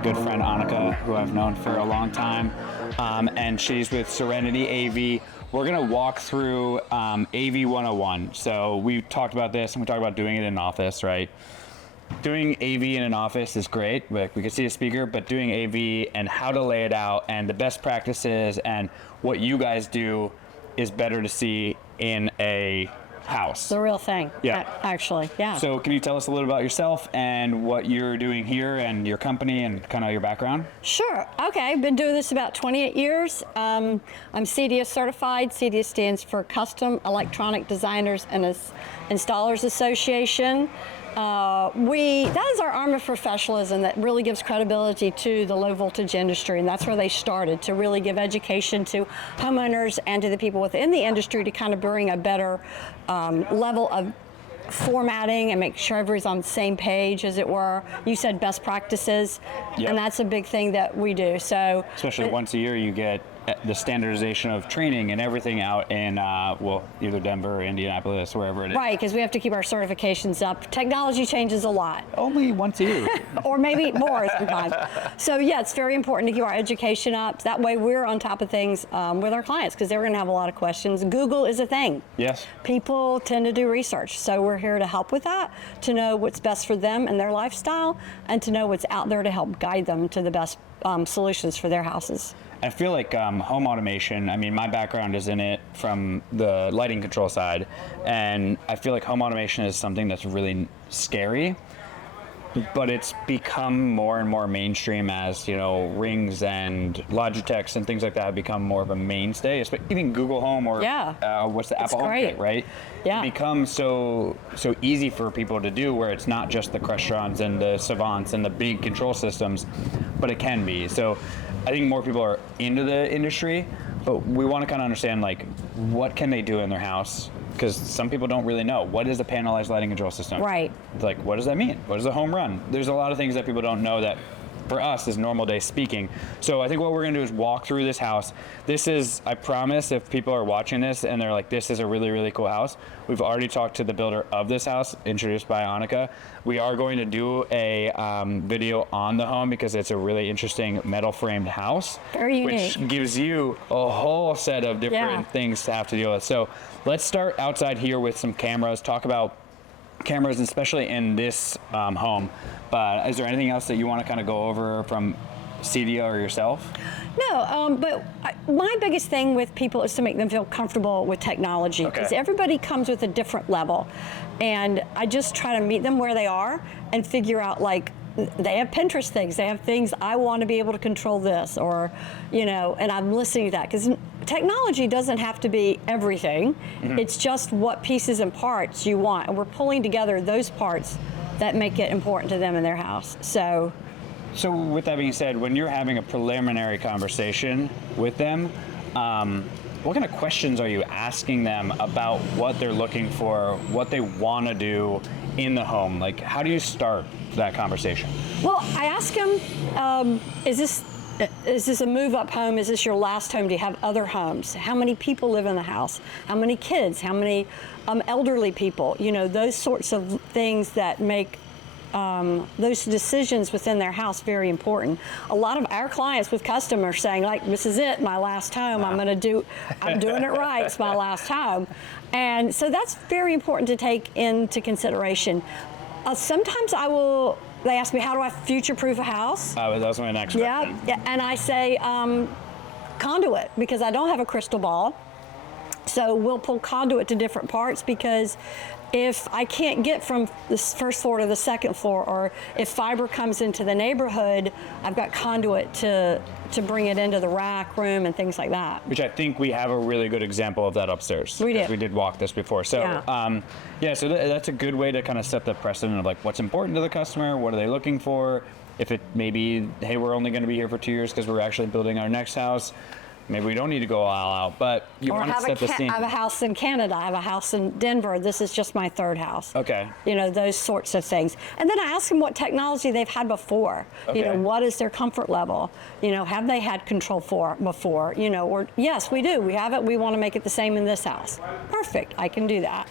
good friend Annika, who I've known for a long time, and she's with Serenity AV. We're gonna walk through AV 101. So we talked about this, and we talked about doing it in an office, right? Doing AV in an office is great. We can see a speaker, but doing AV and how to lay it out and the best practices and what you guys do is better to see in a house. The real thing. Yeah. Actually, yeah. So can you tell us a little about yourself and what you're doing here and your company and kind of your background? Sure. Okay. I've been doing this about 28 years. I'm CDS certified. CDS stands for Custom Electronic Designers and Installers Association. That is our arm of professionalism that really gives credibility to the low voltage industry, and that's where they started, to really give education to homeowners and to the people within the industry to kind of bring a better level of formatting and make sure everybody's on the same page, as it were. You said best practices, Yep. and that's a big thing that we do. So, Especially once a year, you get the standardization of training and everything out in, either Denver or Indianapolis, wherever it is. right, because we have to keep our certifications up. Technology changes a lot. Only once a year. Or maybe more sometimes. So yeah, it's very important to keep our education up. That way we're on top of things with our clients, because they're going to have a lot of questions. Google is a thing. Yes. People tend to do research, so we're here to help with that, to know what's best for them and their lifestyle, and to know what's out there to help guide them to the best solutions for their houses. I feel like home automation, I mean, my background is in it from the lighting control side, and I feel like home automation is something that's really scary, but it's become more and more mainstream as, Rings and Logitechs and things like that have become more of a mainstay. Even Google Home or what's the Apple HomeKit, right? Yeah. It becomes so easy for people to do, where it's not just the Crestron's and the Savants and the big control systems, but it can be. So I think more people are into the industry, but we want to kind of understand, like, what can they do in their house? Because some people don't really know. What is a panelized lighting control system? Right. It's like, what does that mean? What is a home run? There's a lot of things that people don't know that for us is normal day speaking. So I think what we're gonna do is walk through this house. This is, I promise, if people are watching this and they're like, this is a really, really cool house, we've already talked to the builder of this house, introduced by Annika. We are going to do a video on the home because it's a really interesting metal framed house. Very unique. Which gives you a whole set of different things to have to deal with. So let's start outside here with some cameras, talk about cameras, especially in this home. But is there anything else that you want to kind of go over from Cedia or yourself? No, but my biggest thing with people is to make them feel comfortable with technology, because everybody comes with a different level. And I just try to meet them where they are and figure out, like, they have Pinterest things, they have things, I want to be able to control this, or, and I'm listening to that, because technology doesn't have to be everything. Mm-hmm. It's just what pieces and parts you want, and we're pulling together those parts that make it important to them in their house. So with that being said, when you're having a preliminary conversation with them, what kind of questions are you asking them about what they're looking for, what they want to do in the home? Like, how do you start that conversation? Well, I ask them, is this a move-up home? Is this your last home? Do you have other homes? How many people live in the house? How many kids? How many elderly people? Those sorts of things that make those decisions within their house very important. A lot of our clients with customers saying, like, this is it, my last home. I'm doing it right. It's my last home. And so that's very important to take into consideration. Sometimes they ask me, how do I future-proof a house? That was my next question. Yeah, and I say conduit, because I don't have a crystal ball. So we'll pull conduit to different parts, because if I can't get from the first floor to the second floor, or if fiber comes into the neighborhood, I've got conduit to bring it into the rack room and things like that. Which I think we have a really good example of that upstairs. We did. We did walk this before. So, so that's a good way to kind of set the precedent of, like, what's important to the customer, what are they looking for. If it maybe, hey, we're only going to be here for 2 years because we're actually building our next house. Maybe we don't need to go all out, but you want to set the scene. I have a house in Canada. I have a house in Denver. This is just my third house. Okay. Those sorts of things. And then I ask them what technology they've had before. Okay. What is their comfort level? Have they had control before? Or yes, we do. We have it. We want to make it the same in this house. Perfect. I can do that.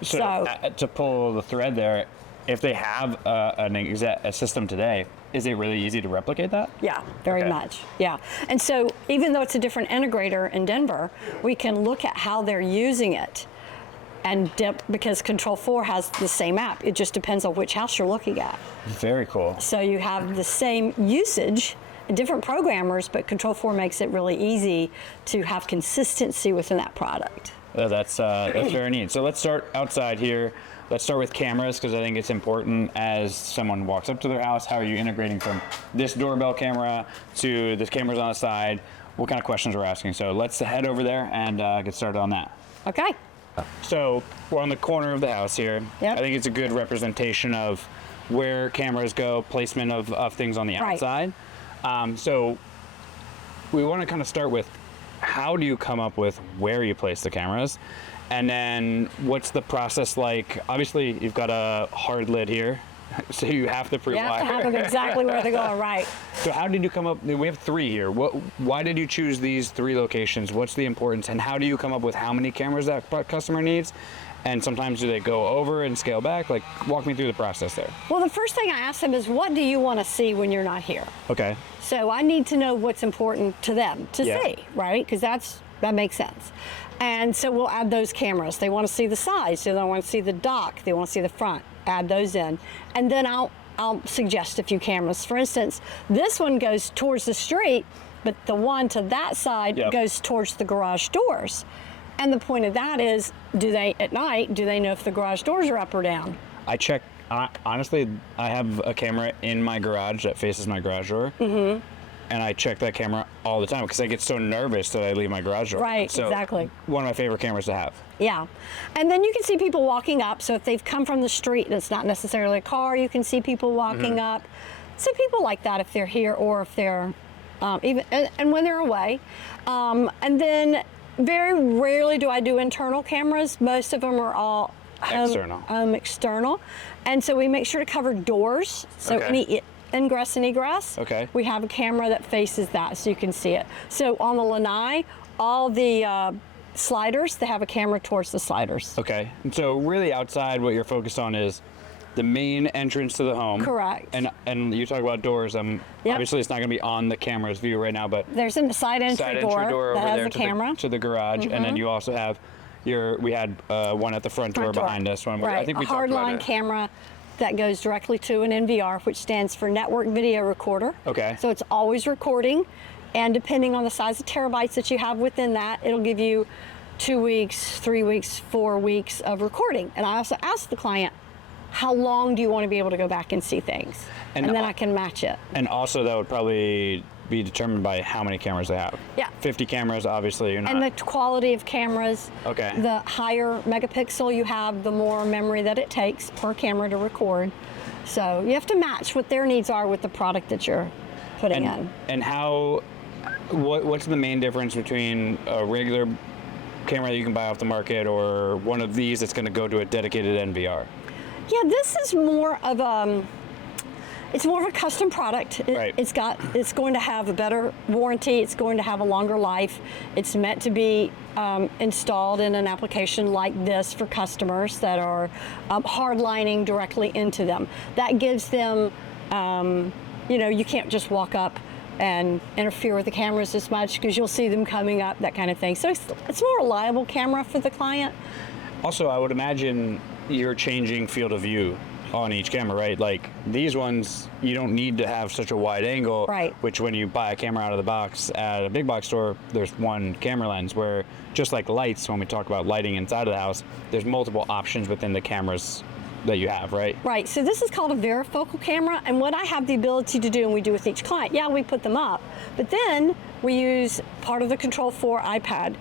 So to pull the thread there, if they have a system today, is it really easy to replicate that? Yeah, very Okay. much. Yeah. And so even though it's a different integrator in Denver, we can look at how they're using it. And because Control 4 has the same app, it just depends on which house you're looking at. Very cool. So you have the same usage, different programmers, but Control 4 makes it really easy to have consistency within that product. That's very neat. So let's start outside here. Let's start with cameras, because I think it's important as someone walks up to their house. How are you integrating from this doorbell camera to the cameras on the side? What kind of questions we're asking? So let's head over there and get started on that. Okay. So we're on the corner of the house here. Yep. I think it's a good representation of where cameras go, placement of things on the Right. outside. So we want to kind of start with, how do you come up with where you place the cameras? And then what's the process like? Obviously, you've got a hard lid here, so you have to You have to have pre-wire. them exactly where they're going, right. So how did you come up? We have 3 here. Why did you choose these 3 locations? What's the importance? And how do you come up with how many cameras that customer needs? And sometimes do they go over and scale back? Like, walk me through the process there. Well, the first thing I ask them is, what do you want to see when you're not here? Okay. So I need to know what's important to them to Yeah. see, right? Because that makes sense. And so we'll add those cameras. They want to see the sides. They want to see the dock. They want to see the front. Add those in. And then I'll suggest a few cameras. For instance, this one goes towards the street, but the one to that side Yep. goes towards the garage doors. And the point of that is, at night, do they know if the garage doors are up or down? I check. Honestly, I have a camera in my garage that faces my garage door. Mm-hmm. And I check that camera all the time because I get so nervous that I leave my garage door. Right, So, exactly. One of my favorite cameras to have. Yeah. And then you can see people walking up. So if they've come from the street and it's not necessarily a car, you can see people walking up. So people like that if they're here, or if they're and when they're away. And then very rarely do I do internal cameras. Most of them are all external. And so we make sure to cover doors. So Okay. any ingress and egress. Okay. We have a camera that faces that so you can see it. So on the lanai, all the sliders, they have a camera towards the sliders. Okay. And so really outside, what you're focused on is the main entrance to the home. Correct. And you talk about doors. Yep. Obviously, it's not going to be on the camera's view right now, but There's a side entry side door, entry door that over has there a to camera. to the garage, and then you also have we had one at the front door behind us. One Right. I think we a talked about hardline it. camera that goes directly to an NVR, which stands for Network Video Recorder. Okay. So it's always recording, and depending on the size of terabytes that you have within that, it'll give you 2 weeks, 3 weeks, 4 weeks of recording. And I also ask the client, how long do you want to be able to go back and see things? And And then I can match it. And also, that would probably be determined by how many cameras they have. Yeah. 50 cameras, obviously, you're not. And the quality of cameras. Okay. The higher megapixel you have, the more memory that it takes per camera to record. So you have to match what their needs are with the product that you're putting in. And what's the main difference between a regular camera that you can buy off the market or one of these that's going to go to a dedicated NVR? Yeah, this is more of it's more of a custom product. Right. It's going to have a better warranty. It's going to have a longer life. It's meant to be installed in an application like this for customers that are hardlining directly into them. That gives them, you can't just walk up and interfere with the cameras as much because you'll see them coming up, that kind of thing. So it's a more reliable camera for the client. Also, I would imagine you're changing field of view on each camera, right? Like these ones, you don't need to have such a wide angle, Right. Which when you buy a camera out of the box at a big box store, there's one camera lens, where just like lights, when we talk about lighting inside of the house, there's multiple options within the cameras that you have, right? Right, so this is called a varifocal camera, and what I have the ability to do, and we do with each client, we put them up, but then we use part of the Control 4 iPad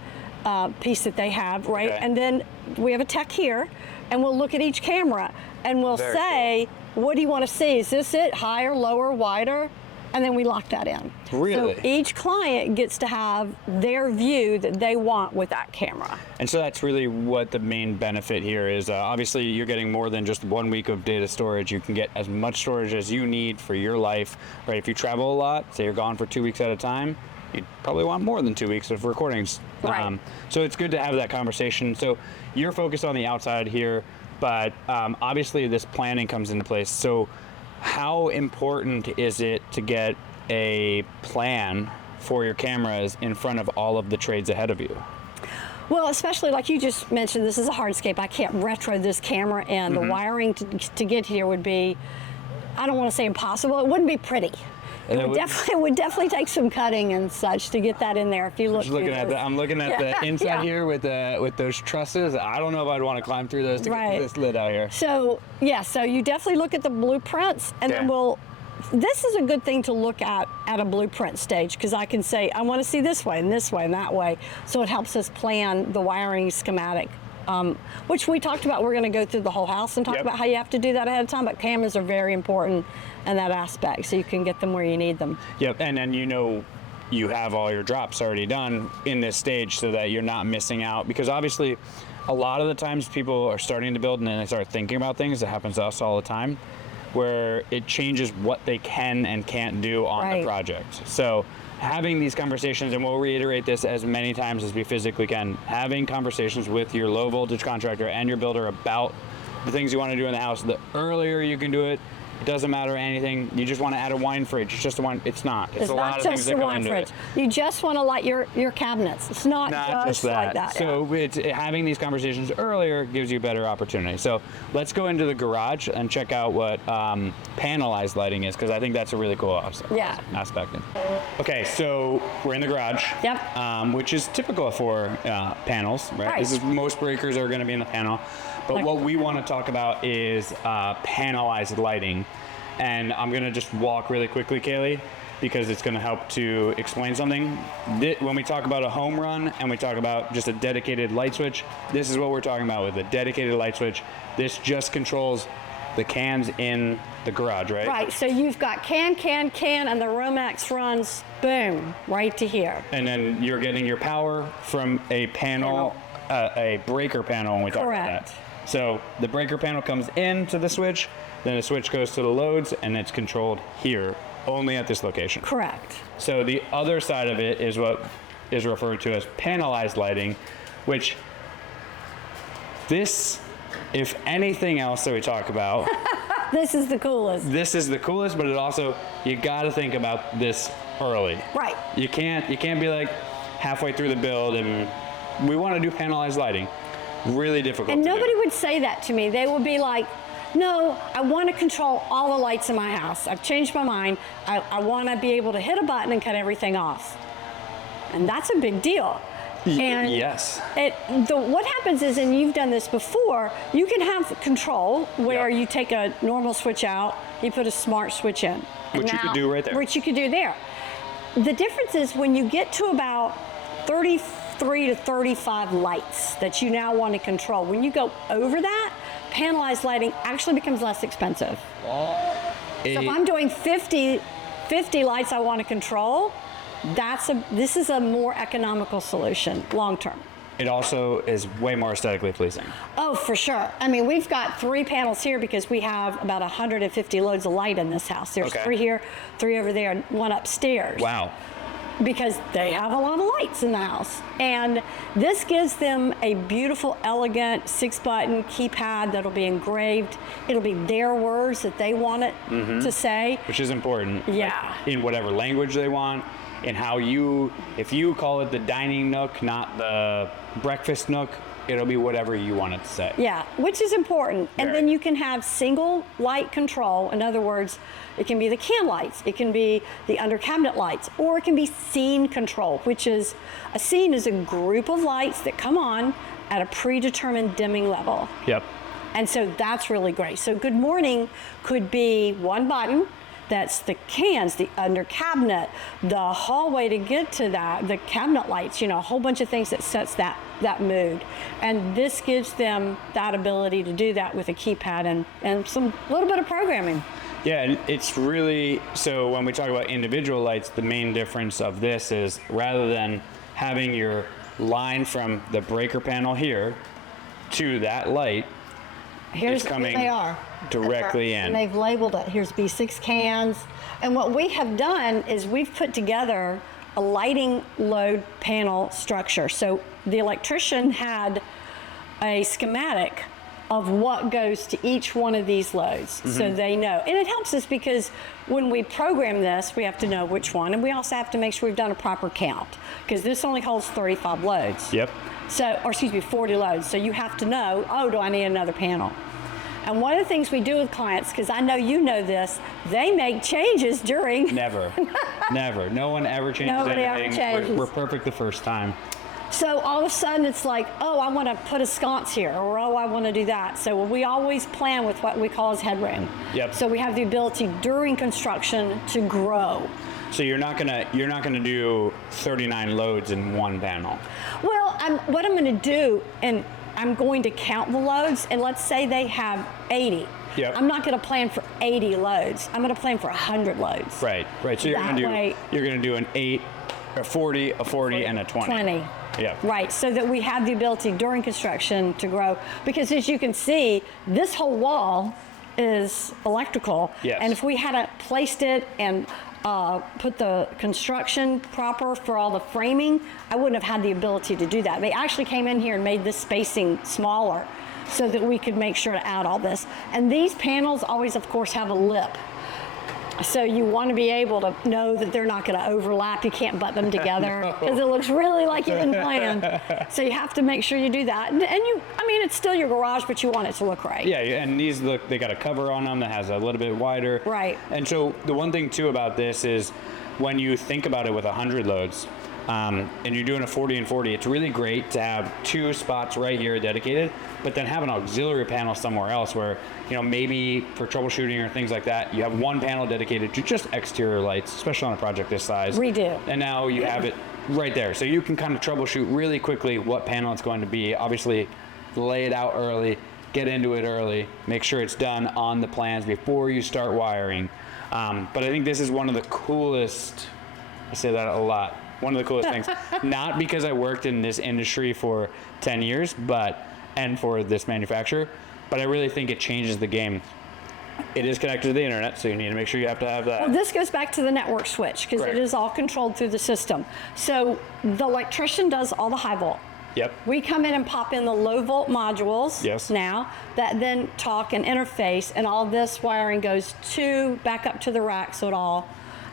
piece that they have, right? Okay. And then we have a tech here, and we'll look at each camera, and we'll Very say, what do you want to see? Is this it? Higher, lower, wider? And then we lock that in. Really? So each client gets to have their view that they want with that camera. And so that's really what the main benefit here is. Obviously, you're getting more than just 1 week of data storage. You can get as much storage as you need for your life, right? If you travel a lot, say you're gone for 2 weeks at a time, you'd probably want more than 2 weeks of recordings. Right. So it's good to have that conversation. So you're focused on the outside here, but obviously this planning comes into place. So how important is it to get a plan for your cameras in front of all of the trades ahead of you? Well, especially like you just mentioned, this is a hardscape. I can't retro this camera in. The wiring to get here would be, I don't want to say impossible. It wouldn't be pretty. It would definitely take some cutting and such to get that in there. If you look, I'm looking at the inside here with those trusses. I don't know if I'd want to climb through those to get this lid out here. So yeah, so you definitely look at the blueprints, and then this is a good thing to look at a blueprint stage, because I can say I want to see this way and this way and that way. So it helps us plan the wiring schematic. Which we talked about. We're going to go through the whole house and talk about how you have to do that ahead of time, but cameras are very important in that aspect, so you can get them where you need them. Yep, and then you have all your drops already done in this stage so that you're not missing out, because obviously a lot of the times people are starting to build and then they start thinking about things. It happens to us all the time, where it changes what they can and can't do on the project. So having these conversations, and we'll reiterate this as many times as we physically can, having conversations with your low voltage contractor and your builder about the things you want to do in the house. The earlier you can do it, it doesn't matter anything. You just want to add a wine fridge. It's just a wine. It's not. It's a lot of things that go into it. You just want to light your cabinets. It's not just that. Like that. So having these conversations earlier gives you a better opportunity. So let's go into the garage and check out what panelized lighting is, because I think that's a really cool aspect. Okay, so we're in the garage. Yep. Which is typical for panels, right? This is most breakers are going to be in the panel. But what we want to talk about is panelized lighting. And I'm going to just walk really quickly, Kaylee, because it's going to help to explain something. When we talk about a home run and we talk about just a dedicated light switch, this is what we're talking about with a dedicated light switch. This just controls the cans in the garage, right? Right, so you've got can, and the Romex runs, boom, right to here. And then you're getting your power from a panel. A breaker panel when we talk about that. So the breaker panel comes into the switch, then the switch goes to the loads, and it's controlled here, only at this location. Correct. So the other side of it is what is referred to as panelized lighting, which this, if anything else that we talk about, this is the coolest. This is the coolest, but it also, you got to think about this early. Right. You can't be like halfway through the build and we want to do panelized lighting. Really difficult. And nobody would say that to me. They would be like, no, I want to control all the lights in my house. I've changed my mind. I want to be able to hit a button and cut everything off. And that's a big deal. And yes. What happens is, and you've done this before, you can have control where you take a normal switch out, you put a smart switch in. Which you could do right there. Which you could do there. The difference is when you get to about 33 to 35 lights that you now want to control. When you go over that, panelized lighting actually becomes less expensive. So if I'm doing 50 lights I want to control, this is a more economical solution long term. It also is way more aesthetically pleasing. Oh, for sure. I mean, we've got 3 panels here because we have about 150 loads of light in this house. There's 3 here, 3 over there, and 1 upstairs. Wow. Because they have a lot of lights in the house. And this gives them a beautiful, elegant 6-button keypad that'll be engraved. It'll be their words that they want it to say. Which is important. Yeah. Like, in whatever language they want, and if you call it the dining nook, not the breakfast nook, it'll be whatever you want it to say. Yeah, which is important. And then you can have single light control. In other words, it can be the can lights, it can be the under cabinet lights, or it can be scene control, which is a scene is a group of lights that come on at a predetermined dimming level. Yep. And so that's really great. So good morning could be 1 button. That's the cans, the under cabinet, the hallway to get to that, the cabinet lights, a whole bunch of things that sets that mood. And this gives them that ability to do that with a keypad and some little bit of programming. Yeah, and it's really, so when we talk about individual lights, the main difference of this is rather than having your line from the breaker panel here to that light, Here's coming they are. directly in. And they've labeled it. Here's B6 cans. And what we have done is we've put together a lighting load panel structure. So the electrician had a schematic of what goes to each one of these loads, so they know. And it helps us because when we program this, we have to know which one, and we also have to make sure we've done a proper count, because this only holds 35 loads. Yep. So, or excuse me, 40 loads. So you have to know, oh, do I need another panel? And one of the things we do with clients, because I know you know this, they make changes during. Never. Never. No one ever changes Nobody ever anything. changes. We're perfect the first time. So all of a sudden it's like, oh, I want to put a sconce here, or oh, I want to do that. So we always plan with what we call as headroom. Yep. So we have the ability during construction to grow. So you're not gonna do 39 loads in one panel. Well, what I'm going to do, and I'm going to count the loads, and let's say they have 80. Yep. I'm not going to plan for 80 loads. I'm going to plan for 100 loads. Right. So you're gonna do an 8, a 40, a 40, and a 20. 20. Yeah. Right, so that we have the ability during construction to grow. Because as you can see, this whole wall is electrical. Yes. And if we hadn't placed it and put the construction proper for all the framing, I wouldn't have had the ability to do that. They actually came in here and made this spacing smaller so that we could make sure to add all this. And these panels always, of course, have a lip. So you want to be able to know that they're not going to overlap. You can't butt them together because it looks really like you didn't plan. So you have to make sure you do that. And it's still your garage, but you want it to look right. Yeah, and these they got a cover on them that has a little bit wider. Right. And so the one thing too about this is when you think about it with 100 loads, and you're doing a 40 and 40, it's really great to have 2 spots right here dedicated, but then have an auxiliary panel somewhere else where, maybe for troubleshooting or things like that, you have one panel dedicated to just exterior lights, especially on a project this size. We do. And now you have it right there. So you can kind of troubleshoot really quickly what panel it's going to be. Obviously, lay it out early, get into it early, make sure it's done on the plans before you start wiring. But I think this is one of the coolest, I say that a lot, one of the coolest things. Not because I worked in this industry for 10 years, and for this manufacturer, but I really think it changes the game. It is connected to the internet, so you need to make sure you have to have that. Well, this goes back to the network switch because it is all controlled through the system. So the electrician does all the high volt. Yep. We come in and pop in the low volt modules Yes. now that then talk and interface, and all this wiring goes back up to the rack,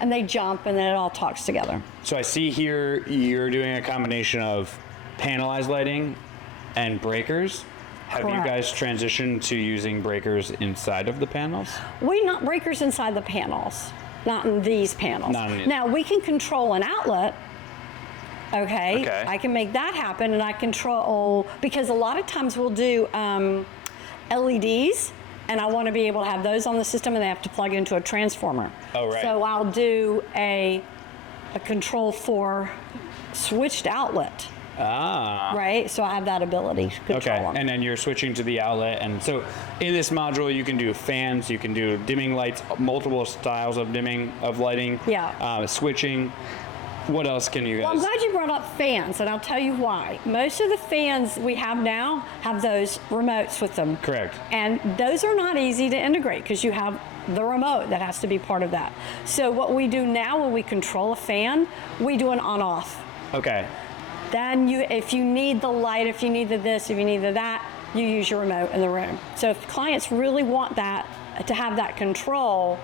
and they jump, and then it all talks together. So I see here you're doing a combination of panelized lighting and breakers. Have you Correct. guys transitioned to using breakers inside of the panels? We not breakers inside the panels, not in these panels. Not in these. Now we can control an outlet. Okay. Okay. I can make that happen, and I control, because a lot of times we'll do LEDs, and I want to be able to have those on the system, and they have to plug into a transformer. Oh, right. So I'll do a control for switched outlet. Ah. Right, so I have that ability to control Okay, them. and then you're switching to the outlet, and so in this module you can do fans, you can do dimming lights, multiple styles of dimming of lighting. Yeah. Switching. What else can you guys? Well, I'm glad you brought up fans, and I'll tell you why. Most of the fans we have now have those remotes with them. Correct. And those are not easy to integrate because you have the remote that has to be part of that. So what we do now when we control a fan, we do an on-off. Okay. Then if you need the light, if you need the this, if you need the that, you use your remote in the room. So if clients really want that, to have that control,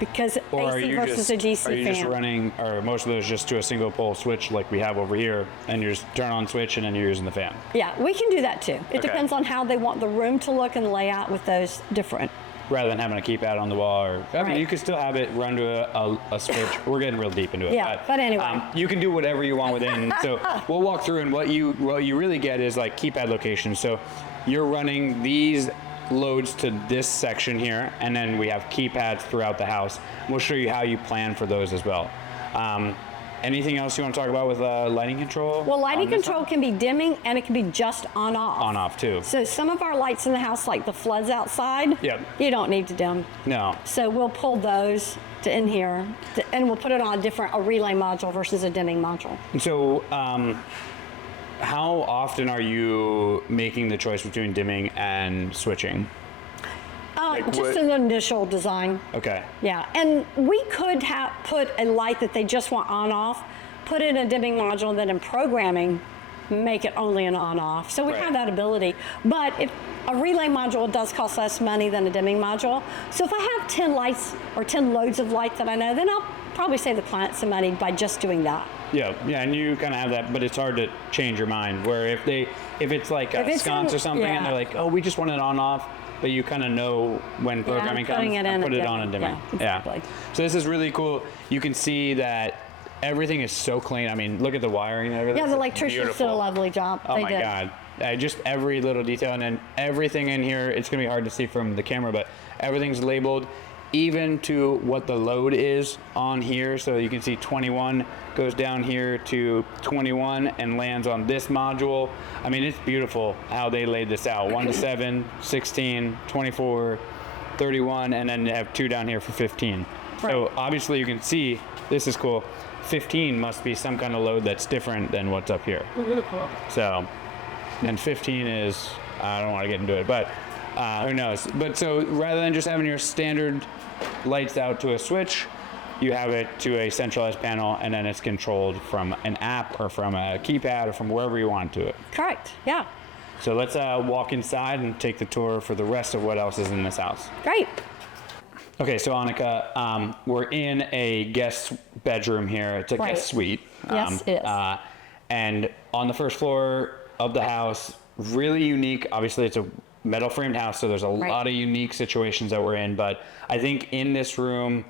because AC versus a DC fan. Are you just running, or most of those just to a single pole switch like we have over here, and you just turn on switch and then you're using the fan? Yeah, we can do that too. It Okay. depends on how they want the room to look and lay out with those different. Rather than having a keypad on the wall, or I mean, Right. you could still have it run to a switch. We're getting real deep into it. Yeah, but anyway. You can do whatever you want within. So we'll walk through, and what you really get is like keypad locations. So you're running these loads to this section here, and then we have keypads throughout the house. We'll show you how you plan for those as well. Anything else you want to talk about with lighting control? Well, lighting on this control one? can be dimming, and it can be just on-off. On-off too. So some of our lights in the house, like the floods outside, Yep. you don't need to dim. No. So we'll pull those to in here, and we'll put it on a relay module versus a dimming module. And so, how often are you making the choice between dimming and switching? Just what- an initial design. Okay. Yeah, and we could put a light that they just want on-off, put in a dimming module, and then in programming, make it only an on-off. So we Right. have that ability. But if a relay module does cost less money than a dimming module. So if I have 10 lights or 10 loads of light that I know, then I'll probably save the client some money by just doing that. Yeah, and you kind of have that, but it's hard to change your mind. Where if it's like a If it's sconce in- or something, and yeah. they're like, oh, we just want it on-off, but you kind of know when programming putting comes, it in put a it on dimming. and dimming. Yeah, exactly. So this is really cool. You can see that everything is so clean. I mean, look at the wiring and everything. Yeah, the It's electricians did a beautiful. lovely job. Oh They my did. God. Just every little detail, and then everything in here, it's going to be hard to see from the camera, but everything's labeled, even to what the load is on here. So you can see 21 goes down here to 21 and lands on this module. I mean, it's beautiful how they laid this out. 1 to 7, 16, 24, 31, and then they have 2 down here for 15. So Right. obviously you can see, this is cool. 15 must be some kind of load that's different than what's up here. So, and 15 is, I don't want to get into it, but who knows. But so rather than just having your standard lights out to a switch, you have it to a centralized panel, and then it's controlled from an app or from a keypad or from wherever you want to it. Correct. Yeah. So let's walk inside and take the tour for the rest of what else is in this house. Great. Okay, so Annika, we're in a guest bedroom here. It's a Right. guest suite. Yes, it is. And on the first floor of the house, really unique. Obviously, it's a metal framed house, so there's a Right. lot of unique situations that we're in. But I think in this room,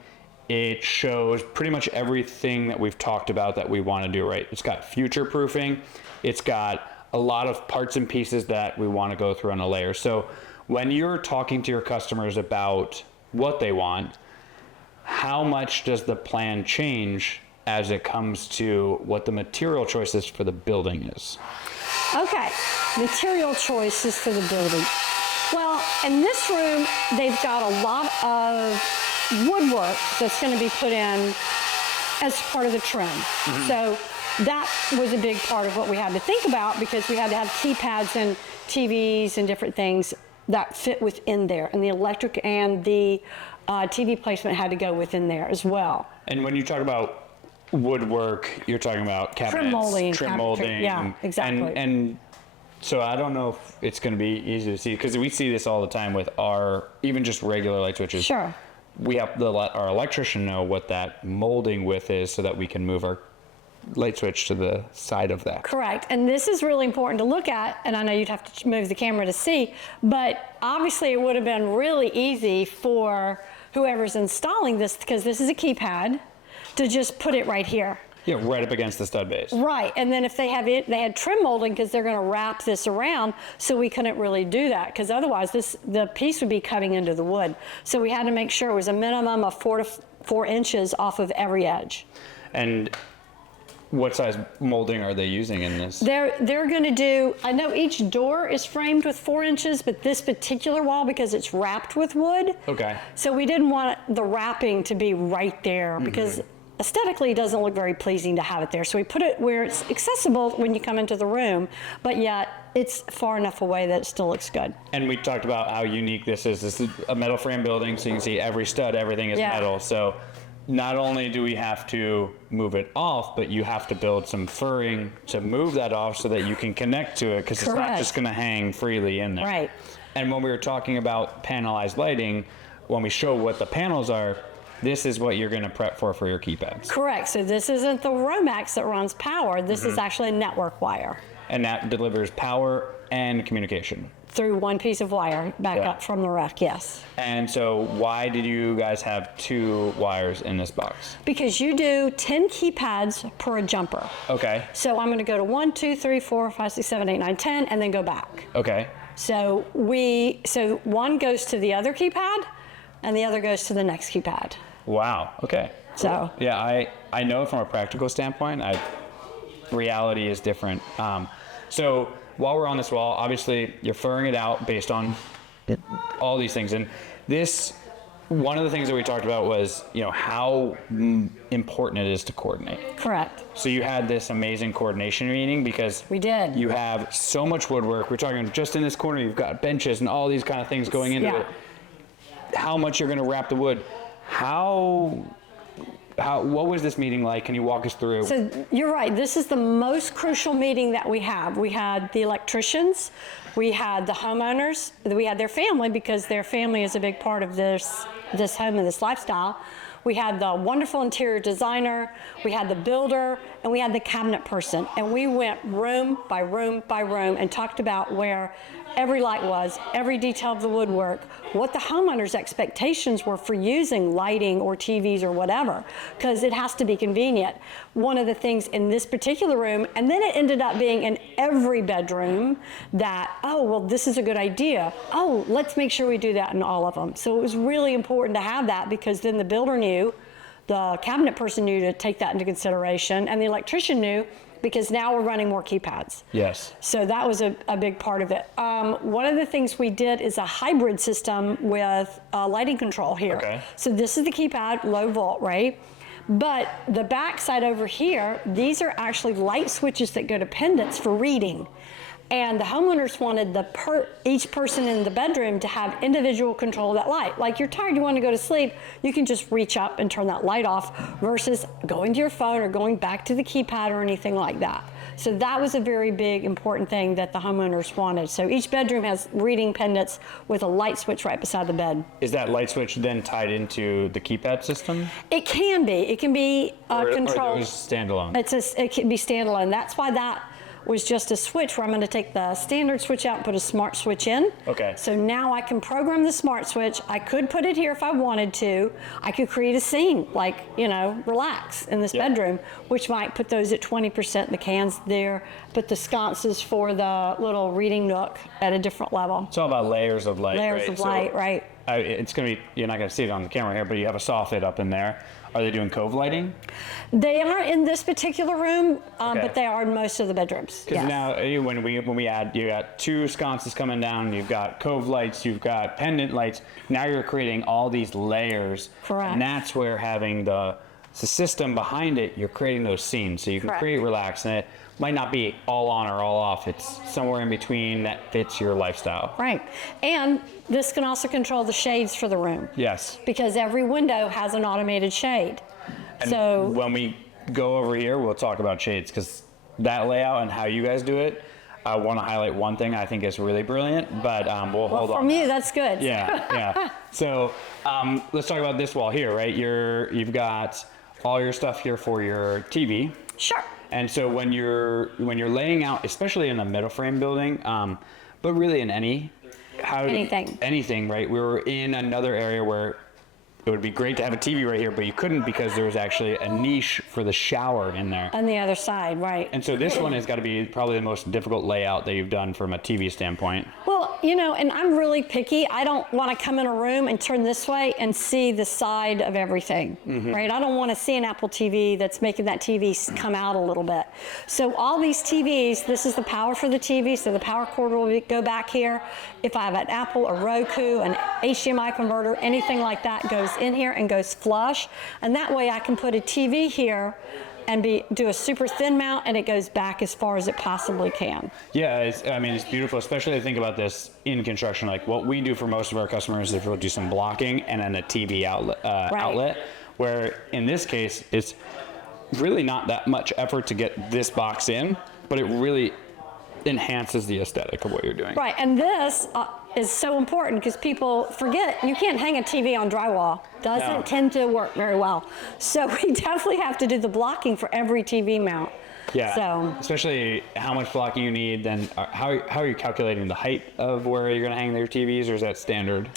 it shows pretty much everything that we've talked about that we want to do, right? It's got future proofing. It's got a lot of parts and pieces that we want to go through on a layer. So when you're talking to your customers about what they want, how much does the plan change as it comes to what the material choices for the building is? Okay, material choices for the building. Well, in this room, they've got a lot of woodwork that's going to be put in as part of the trim. So that was a big part of what we had to think about, because we had to have keypads and TVs and different things that fit within there. And the electric and the TV placement had to go within there as well. And when you talk about woodwork, you're talking about cabinets, molding, trim cabinet- molding. yeah, exactly. And so I don't know if it's going to be easy to see, because we see this all the time with our, even just regular light switches. Sure. We have to let our electrician know what that molding width is so that we can move our light switch to the side of that. Correct. And this is really important to look at, and I know you'd have to move the camera to see, but obviously it would have been really easy for whoever's installing this, because this is a keypad, to just put it right here. Yeah, right up against the stud base. Right. And then if they have it, they had trim molding, because they're going to wrap this around, so we couldn't really do that, because otherwise the piece would be cutting into the wood. So we had to make sure it was a minimum of 4 to 4 inches off of every edge. And what size molding are they using in this? They're going to do, I know each door is framed with 4 inches, but this particular wall, because it's wrapped with wood. Okay. So we didn't want the wrapping to be right there, because aesthetically it doesn't look very pleasing to have it there. So we put it where it's accessible when you come into the room, but yet it's far enough away that it still looks good. And we talked about how unique this is. This is a metal frame building, so you can see every stud, everything is Yeah. metal. So not only do we have to move it off, but you have to build some furring to move that off so that you can connect to it, because it's not Correct. just going to hang freely in there. Right. And when we were talking about panelized lighting, when we show what the panels are, this is what you're going to prep for your keypads. Correct. So this isn't the Romax that runs power. This is actually a network wire And that delivers power and communication. through one piece of wire back Yeah. up from the rack, yes. And so why did you guys have 2 wires in this box? Because you do 10 keypads per jumper. Okay. So I'm going to go to 1, 2, 3, 4, 5, 6, 7, 8, 9, 10, and then go back. Okay. So one goes to the other keypad, and the other goes to the next keypad. Wow. Okay. So Yeah, I know from a practical standpoint, reality is different. So while we're on this wall, obviously you're furring it out based on all these things. And this, one of the things that we talked about was, how important it is to coordinate. correct. So you had this amazing coordination meeting because We did. you have so much woodwork. We're talking just in this corner, you've got benches and all these kind of things going into Yeah. it. How much you're going to wrap the wood. How what was this meeting like? Can you walk us through? So you're right. This is the most crucial meeting that we have. We had the electricians, we had the homeowners, we had their family because their family is a big part of this home and this lifestyle. We had the wonderful interior designer, we had the builder, and we had the cabinet person. And we went room by room by room and talked about where every light was, every detail of the woodwork, what the homeowner's expectations were for using lighting or TVs or whatever, because it has to be convenient. One of the things in this particular room, and then it ended up being in every bedroom that, oh, well, this is a good idea. Oh, let's make sure we do that in all of them. So it was really important to have that because then the builder knew, the cabinet person knew to take that into consideration, and the electrician knew because now we're running more keypads. Yes. So that was a big part of it. One of the things we did is a hybrid system with lighting control here. Okay. So this is the keypad, low volt, right? But the back side over here, these are actually light switches that go to pendants for reading. And the homeowners wanted each person in the bedroom to have individual control of that light. Like you're tired, you want to go to sleep, you can just reach up and turn that light off versus going to your phone or going back to the keypad or anything like that. So that was a very big, important thing that the homeowners wanted. So each bedroom has reading pendants with a light switch right beside the bed. Is that light switch then tied into the keypad system? It can be. It can be controlled. Or is it standalone? It can be standalone. That's why that was just a switch where I'm going to take the standard switch out and put a smart switch in. Okay. So now I can program the smart switch. I could put it here if I wanted to. I could create a scene, like, relax in this bedroom, which might put those at 20%, the cans there, put the sconces for the little reading nook at a different level. It's all about layers of light. Layers of light, right. It's going to be, you're not going to see it on the camera here, but you have a soffit up in there. Are they doing cove lighting? They aren't in this particular room, Okay. but they are in most of the bedrooms. Because Yes. now when we add, you got two sconces coming down, you've got cove lights, you've got pendant lights. Now you're creating all these layers. Correct. And that's where having the system behind it, you're creating those scenes. So you can Correct. create relax, and it might not be all on or all off. It's somewhere in between that fits your lifestyle. Right. And this can also control the shades for the room. Yes. Because every window has an automated shade. And So when we go over here, we'll talk about shades because that layout and how you guys do it, I want to highlight one thing I think is really brilliant, but we'll hold on. from you, that's good. Yeah. So let's talk about this wall here, right? You've got all your stuff here for your TV. Sure. And so when you're laying out, especially in a metal frame building, but really in anything, right? We were in another area where it would be great to have a TV right here, but you couldn't because there was actually a niche for the shower in there. On the other side, right. And so this one has got to be probably the most difficult layout that you've done from a TV standpoint. Well, and I'm really picky. I don't want to come in a room and turn this way and see the side of everything, right? I don't want to see an Apple TV that's making that TV come out a little bit. So all these TVs, this is the power for the TV, so the power cord will go back here. If I have an Apple, a Roku, an HDMI converter, anything like that goes in here and goes flush. And that way I can put a TV here and do a super thin mount, and it goes back as far as it possibly can. Yeah, it's beautiful, especially I think about this in construction. Like what we do for most of our customers is we'll do some blocking and then a TV outlet, where in this case, it's really not that much effort to get this box in, but it really enhances the aesthetic of what you're doing. Right, and this is so important because people forget you can't hang a TV on drywall. Doesn't tend to work very well. So we definitely have to do the blocking for every TV mount. Yeah, So, especially how much blocking you need, then how are you calculating the height of where you're gonna hang your TVs, or is that standard?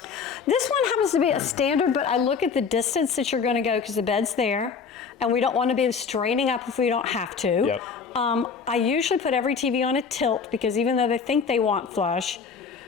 this one happens to be a standard, but I look at the distance that you're gonna go because the bed's there, and we don't want to be straining up if we don't have to. Yep. I usually put every TV on a tilt because even though they think they want flush,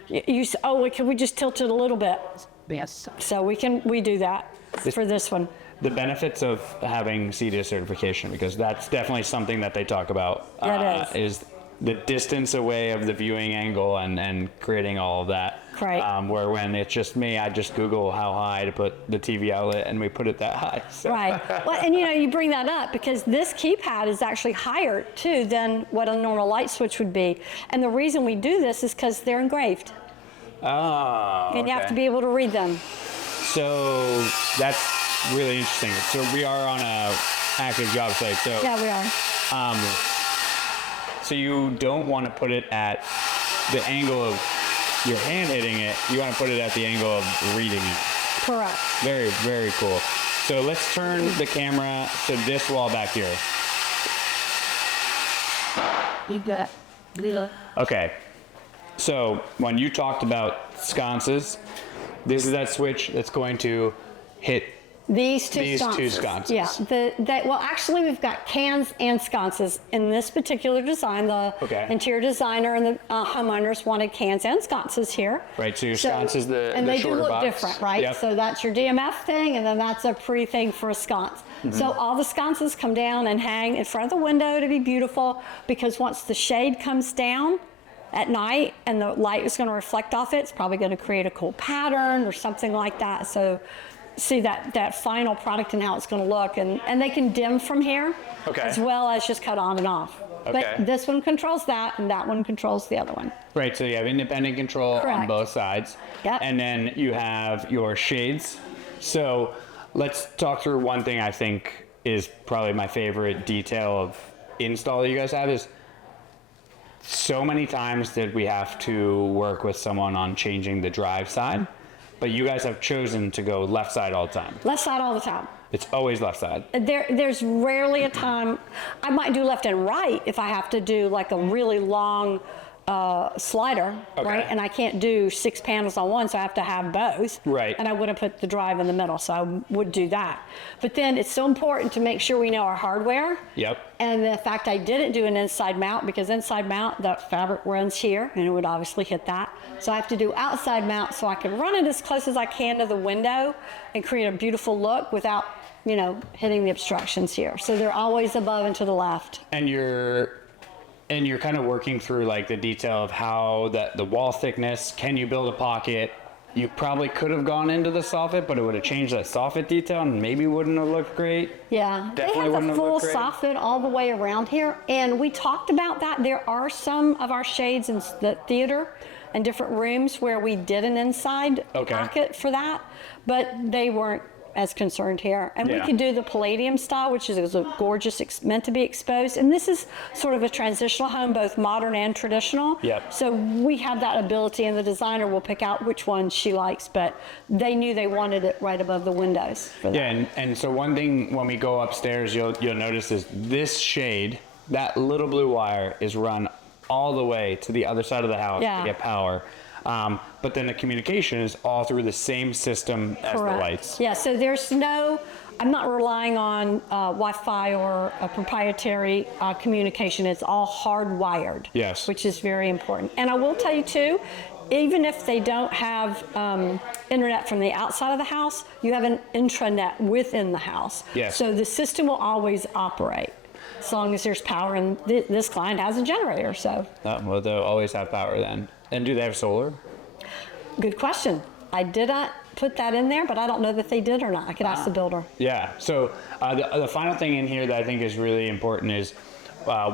can we just tilt it a little bit? Yes. So we do that for this one. The benefits of having CDIA certification, because that's definitely something that they talk about, That is the distance away of the viewing angle and creating all of that. Right. Where when it's just me, I just Google how high to put the TV outlet and we put it that high. So. Right. Well, and you bring that up because this keypad is actually higher too than what a normal light switch would be. And the reason we do this is because they're engraved. Oh, And you have to be able to read them. So that's really interesting. So we are on a active job site. So Yeah, we are. so you don't want to put it at the angle of your hand hitting it. You want to put it at the angle of reading it. Correct. Very, very cool. So let's turn the camera to this wall back here. You got Lila. Okay. So when you talked about sconces, this is that switch that's going to hit These two these sconces. two sconces. Yeah. Well, actually, we've got cans and sconces in this particular design. The Okay. interior designer and the homeowners wanted cans and sconces here. Right. So your sconce is the and they do shorter look box. different, right? Yep. So that's your DMF thing, and then that's a pre thing for a sconce. Mm-hmm. So all the sconces come down and hang in front of the window to be beautiful, because once the shade comes down at night and the light is going to reflect off it, it's probably going to create a cool pattern or something like that. So see that final product and how it's going to look, and they can dim from here, Okay. as well as just cut on and off. Okay. But this one controls that, and that one controls the other one. Right, so you have independent control on Correct. both sides. Yep. And then you have your shades. So let's talk through one thing I think is probably my favorite detail of install that you guys have is so many times that we have to work with someone on changing the drive side, but you guys have chosen to go left side all the time. Left side all the time. It's always left side. There's rarely a time I might do left and right if I have to do like a really long slider, Okay. right? And I can't do 6 panels on one, so I have to have both. Right. And I wouldn't put the drive in the middle, so I would do that. But then it's so important to make sure we know our hardware. Yep. And the fact I didn't do an inside mount, because inside mount, the fabric runs here, and it would obviously hit that. So I have to do outside mount so I can run it as close as I can to the window and create a beautiful look without, hitting the obstructions here. So they're always above and to the left. And you're kind of working through like the detail of how the wall thickness, can you build a pocket? You probably could have gone into the soffit, but it would have changed that soffit detail and maybe wouldn't have looked great. Yeah, Definitely they have wouldn't the have full looked great. soffit all the way around here, and we talked about that. There are some of our shades in the theater and different rooms where we did an inside Okay. pocket for that, but they weren't as concerned here. And we Yeah. could do the Palladium style, which is a gorgeous, meant to be exposed. And this is sort of a transitional home, both modern and traditional. Yep. So we have that ability, and the designer will pick out which one she likes, but they knew they wanted it right above the windows for that. Yeah, and so one thing when we go upstairs, you'll notice is this shade, that little blue wire is run all the way to the other side of the house Yeah. to get power. But then the communication is all through the same system as the lights. Yeah, so I'm not relying on Wi-Fi or a proprietary communication. It's all hardwired. Yes. Which is very important. And I will tell you too, even if they don't have internet from the outside of the house, you have an intranet within the house. Yes. So the system will always operate as long as there's power, and this client has a generator, so. Well, they'll always have power then. And do they have solar? Good question. I did not put that in there, but I don't know that they did or not. I could ask the builder. Yeah. So the final thing in here that I think is really important is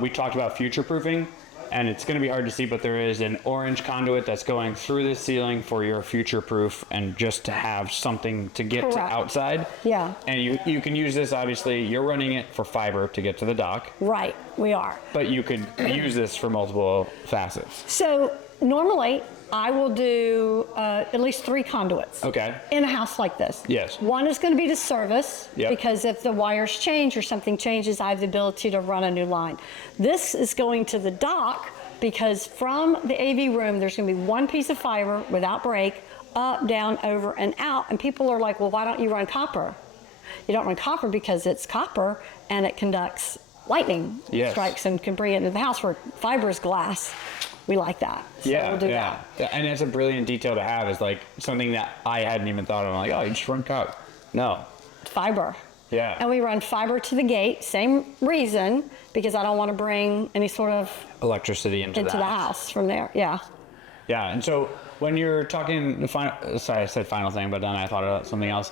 we talked about future proofing, and it's going to be hard to see, but there is an orange conduit that's going through the ceiling for your future proof, and just to have something to get to Correct. outside. Yeah. And you can use this, obviously, you're running it for fiber to get to the dock, Right, we are. but you could use this for multiple facets. So normally, I will do at least 3 conduits. Okay. In a house like this. Yes. One is going to be to service, Yep. because if the wires change or something changes, I have the ability to run a new line. This is going to the dock, because from the AV room, there's going to be one piece of fiber without break, up, down, over, and out. And people are like, well, why don't you run copper? You don't run copper because it's copper and it conducts lightning Yes. strikes and can bring it into the house, where fiber is glass. We like that. So we'll do that. Yeah, and that's a brilliant detail to have. Is like something that I hadn't even thought of. I'm like, oh, you just run copper. No. Fiber. Yeah. And we run fiber to the gate, same reason, because I don't want to bring any sort of Electricity into into the house from there. Yeah. Yeah, and so when you're talking the final, sorry, I said final thing, but then I thought about something else.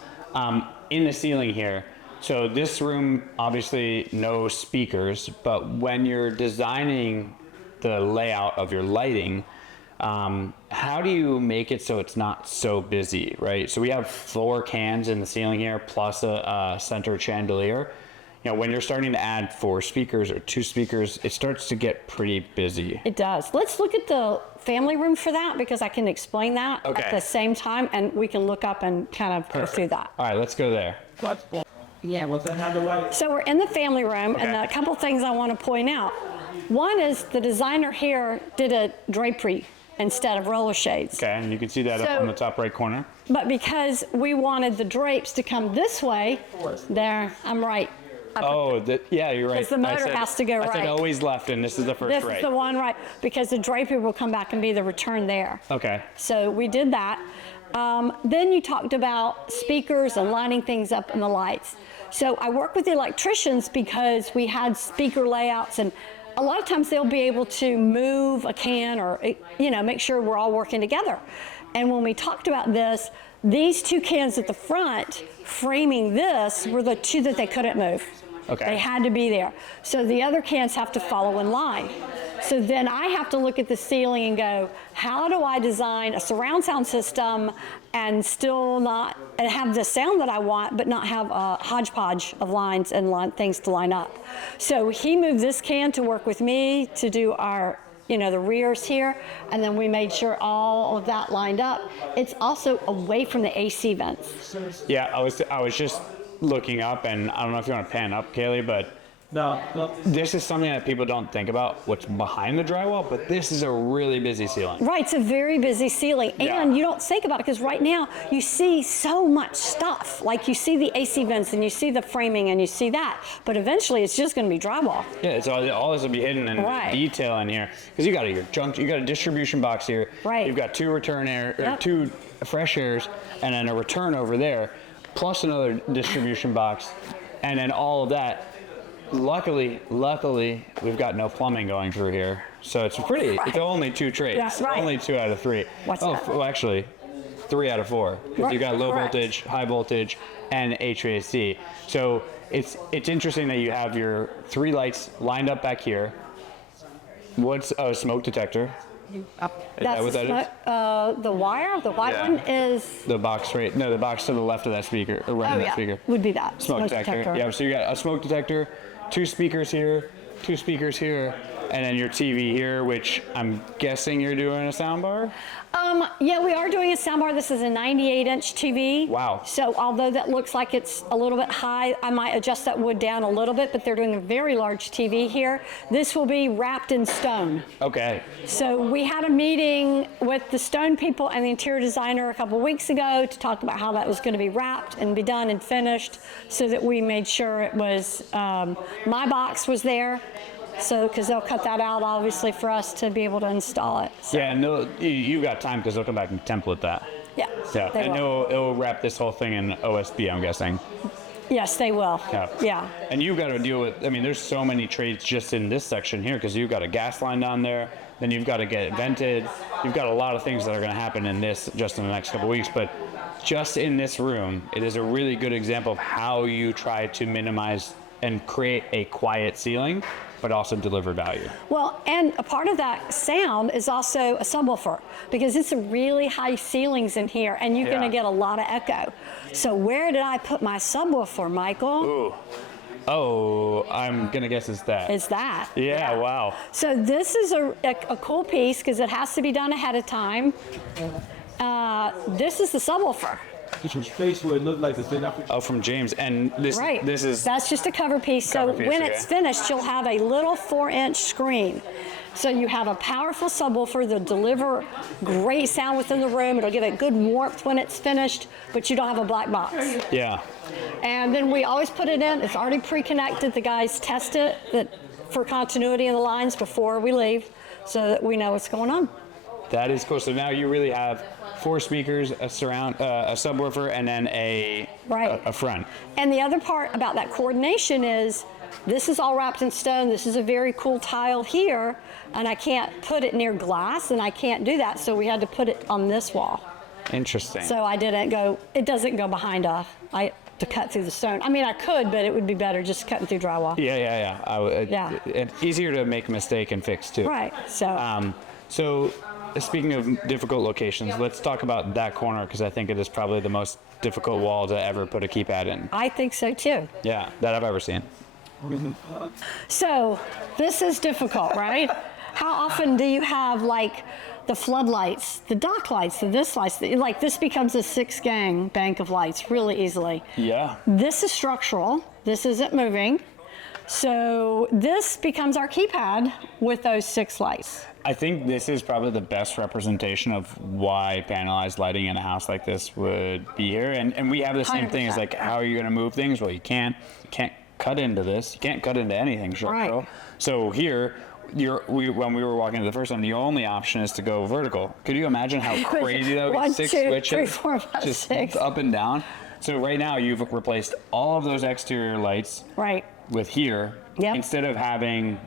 In the ceiling here, so this room obviously no speakers, but when you're designing the layout of your lighting, How do you make it so it's not so busy, right? So we have 4 cans in the ceiling here, plus a center chandelier. You know, when you're starting to add 4 speakers or 2 speakers, it starts to get pretty busy. It does. Let's look at the family room for that, because I can explain that Okay. at the same time, and we can look up and kind of go through that. All right, let's go there. Yeah, what's that handle like? So we're in the family room, and Okay. a couple things I want to point out. One is the designer here did a drapery instead of roller shades. Okay, and you can see that up So- on the top right corner. But because we wanted the drapes to come this way, there, I'm right. Oh, yeah, you're right. Because the motor has to go I said right. always left, and this is the first This right. is the one right, because the drapery will come back and be the return there. Okay. So we did that. Then you talked about speakers and lining things up in the lights. So I work with the electricians because we had speaker layouts, and a lot of times they'll be able to move a can or, you know, make sure we're all working together. And when we talked about this, these 2 cans at the front framing this were the 2 that they couldn't move. Okay. They had to be there. So the other cans have to follow in line. So then I have to look at the ceiling and go, how do I design a surround sound system and still not and have the sound that I want, but not have a hodgepodge of lines and things to line up? So he moved this can to work with me to do our, you know, the rears here, and then we made sure all of that lined up. It's also away from the AC vents. Yeah, I was just looking up, and I don't know if you want to pan up, Kaylee, but No. this is something that people don't think about, what's behind the drywall, but this is a really busy ceiling. Right, it's a very busy ceiling, Yeah. and you don't think about it because right now you see so much stuff. Like you see the AC vents and you see the framing and you see that, but eventually it's just going to be drywall. Yeah, it's all this will be hidden in Right. detail in here, because you got your junk, you got a distribution box here. Right. You've got 2 return air, or Yep. 2 fresh airs, and then a return over there, plus another distribution box, and then all of that. Luckily, we've got no plumbing going through here, so it's pretty. Right. It's only 2 trades. That's right. Only 2 out of 3. What's that? Well, actually, 3 out of 4, because Right, you got low correct. voltage, high voltage, and HVAC. So it's interesting that you have your 3 lights lined up back here. What's a smoke detector? Is that That's what that is? the wire. The white Yeah. one is. The box the box to the left of that speaker, or right Oh of that yeah, speaker. would be that Smoke detector. Yeah, so you got a smoke detector, 2 speakers here, 2 speakers here, and then your TV here, which I'm guessing you're doing a soundbar? Yeah, we are doing a soundbar. This is a 98-inch TV. Wow. So although that looks like it's a little bit high, I might adjust that wood down a little bit, but they're doing a very large TV here. This will be wrapped in stone. Okay. So we had a meeting with the stone people and the interior designer a couple weeks ago to talk about how that was going to be wrapped and be done and finished, so that we made sure it was, my box was there. So, because they'll cut that out, obviously, for us to be able to install it. So, Yeah, and you got time, because they'll come back and template that. yeah. Yeah, they and will. it'll wrap this whole thing in OSB, I'm guessing. Yes, they will. Yeah. Yeah. And you've got to deal with, I mean, there's so many trades just in this section here, because you've got a gas line down there, then you've got to get it vented. You've got a lot of things that are going to happen in this just in the next couple weeks. But just in this room, it is a really good example of how you try to minimize and create a quiet ceiling, but also deliver value. Well, and a part of that sound is also a subwoofer, because it's a really high ceilings in here, and you're Yeah. going to get a lot of echo. So where did I put my subwoofer, Michael? Ooh. Oh, I'm going to guess it's that. It's that. Yeah, wow. So this is a cool piece because it has to be done ahead of time. This is the subwoofer. Get some space where it looked like it's been up. Oh, from James. And this Right. this is That's just a cover piece. Cover So piece, when okay. it's finished, you'll have a little 4-inch screen. So you have a powerful subwoofer that'll deliver great sound within the room. It'll give it good warmth when it's finished, but you don't have a black box. yeah. And then we always put it in. It's already pre-connected. The guys test it for continuity in the lines before we leave, so that we know what's going on. That is cool. So now you really have 4 speakers, a subwoofer, and then Right. a front. And the other part about that coordination is this is all wrapped in stone. This is a very cool tile here, and I can't put it near glass, and I can't do that. So we had to put it on this wall. Interesting. So I didn't go, it doesn't go behind to cut through the stone. I mean, I could, but it would be better just cutting through drywall. yeah. Yeah. It's easier to make a mistake and fix too. Right, so. So speaking of difficult locations, let's talk about that corner because I think it is probably the most difficult wall to ever put a keypad in. I think so too. Yeah, that I've ever seen. So this is difficult, right? How often do you have like the floodlights, the dock lights, this lights, like this becomes a 6-gang bank of lights really easily. Yeah. This is structural. This isn't moving. So this becomes our keypad with those 6 lights. I think this is probably the best representation of why panelized lighting in a house like this would be here. And we have the same thing as 100%. like, how are you going to move things? Well, you can't cut into this. You can't cut into anything structural. Right. So here, when we were walking to the first one, the only option is to go vertical. Could you imagine how crazy that would be? 1, 6 2, switches, 3, 4, 5, just 6. up and down. So right now you've replaced all of those exterior lights Right. with here, Yep. instead of having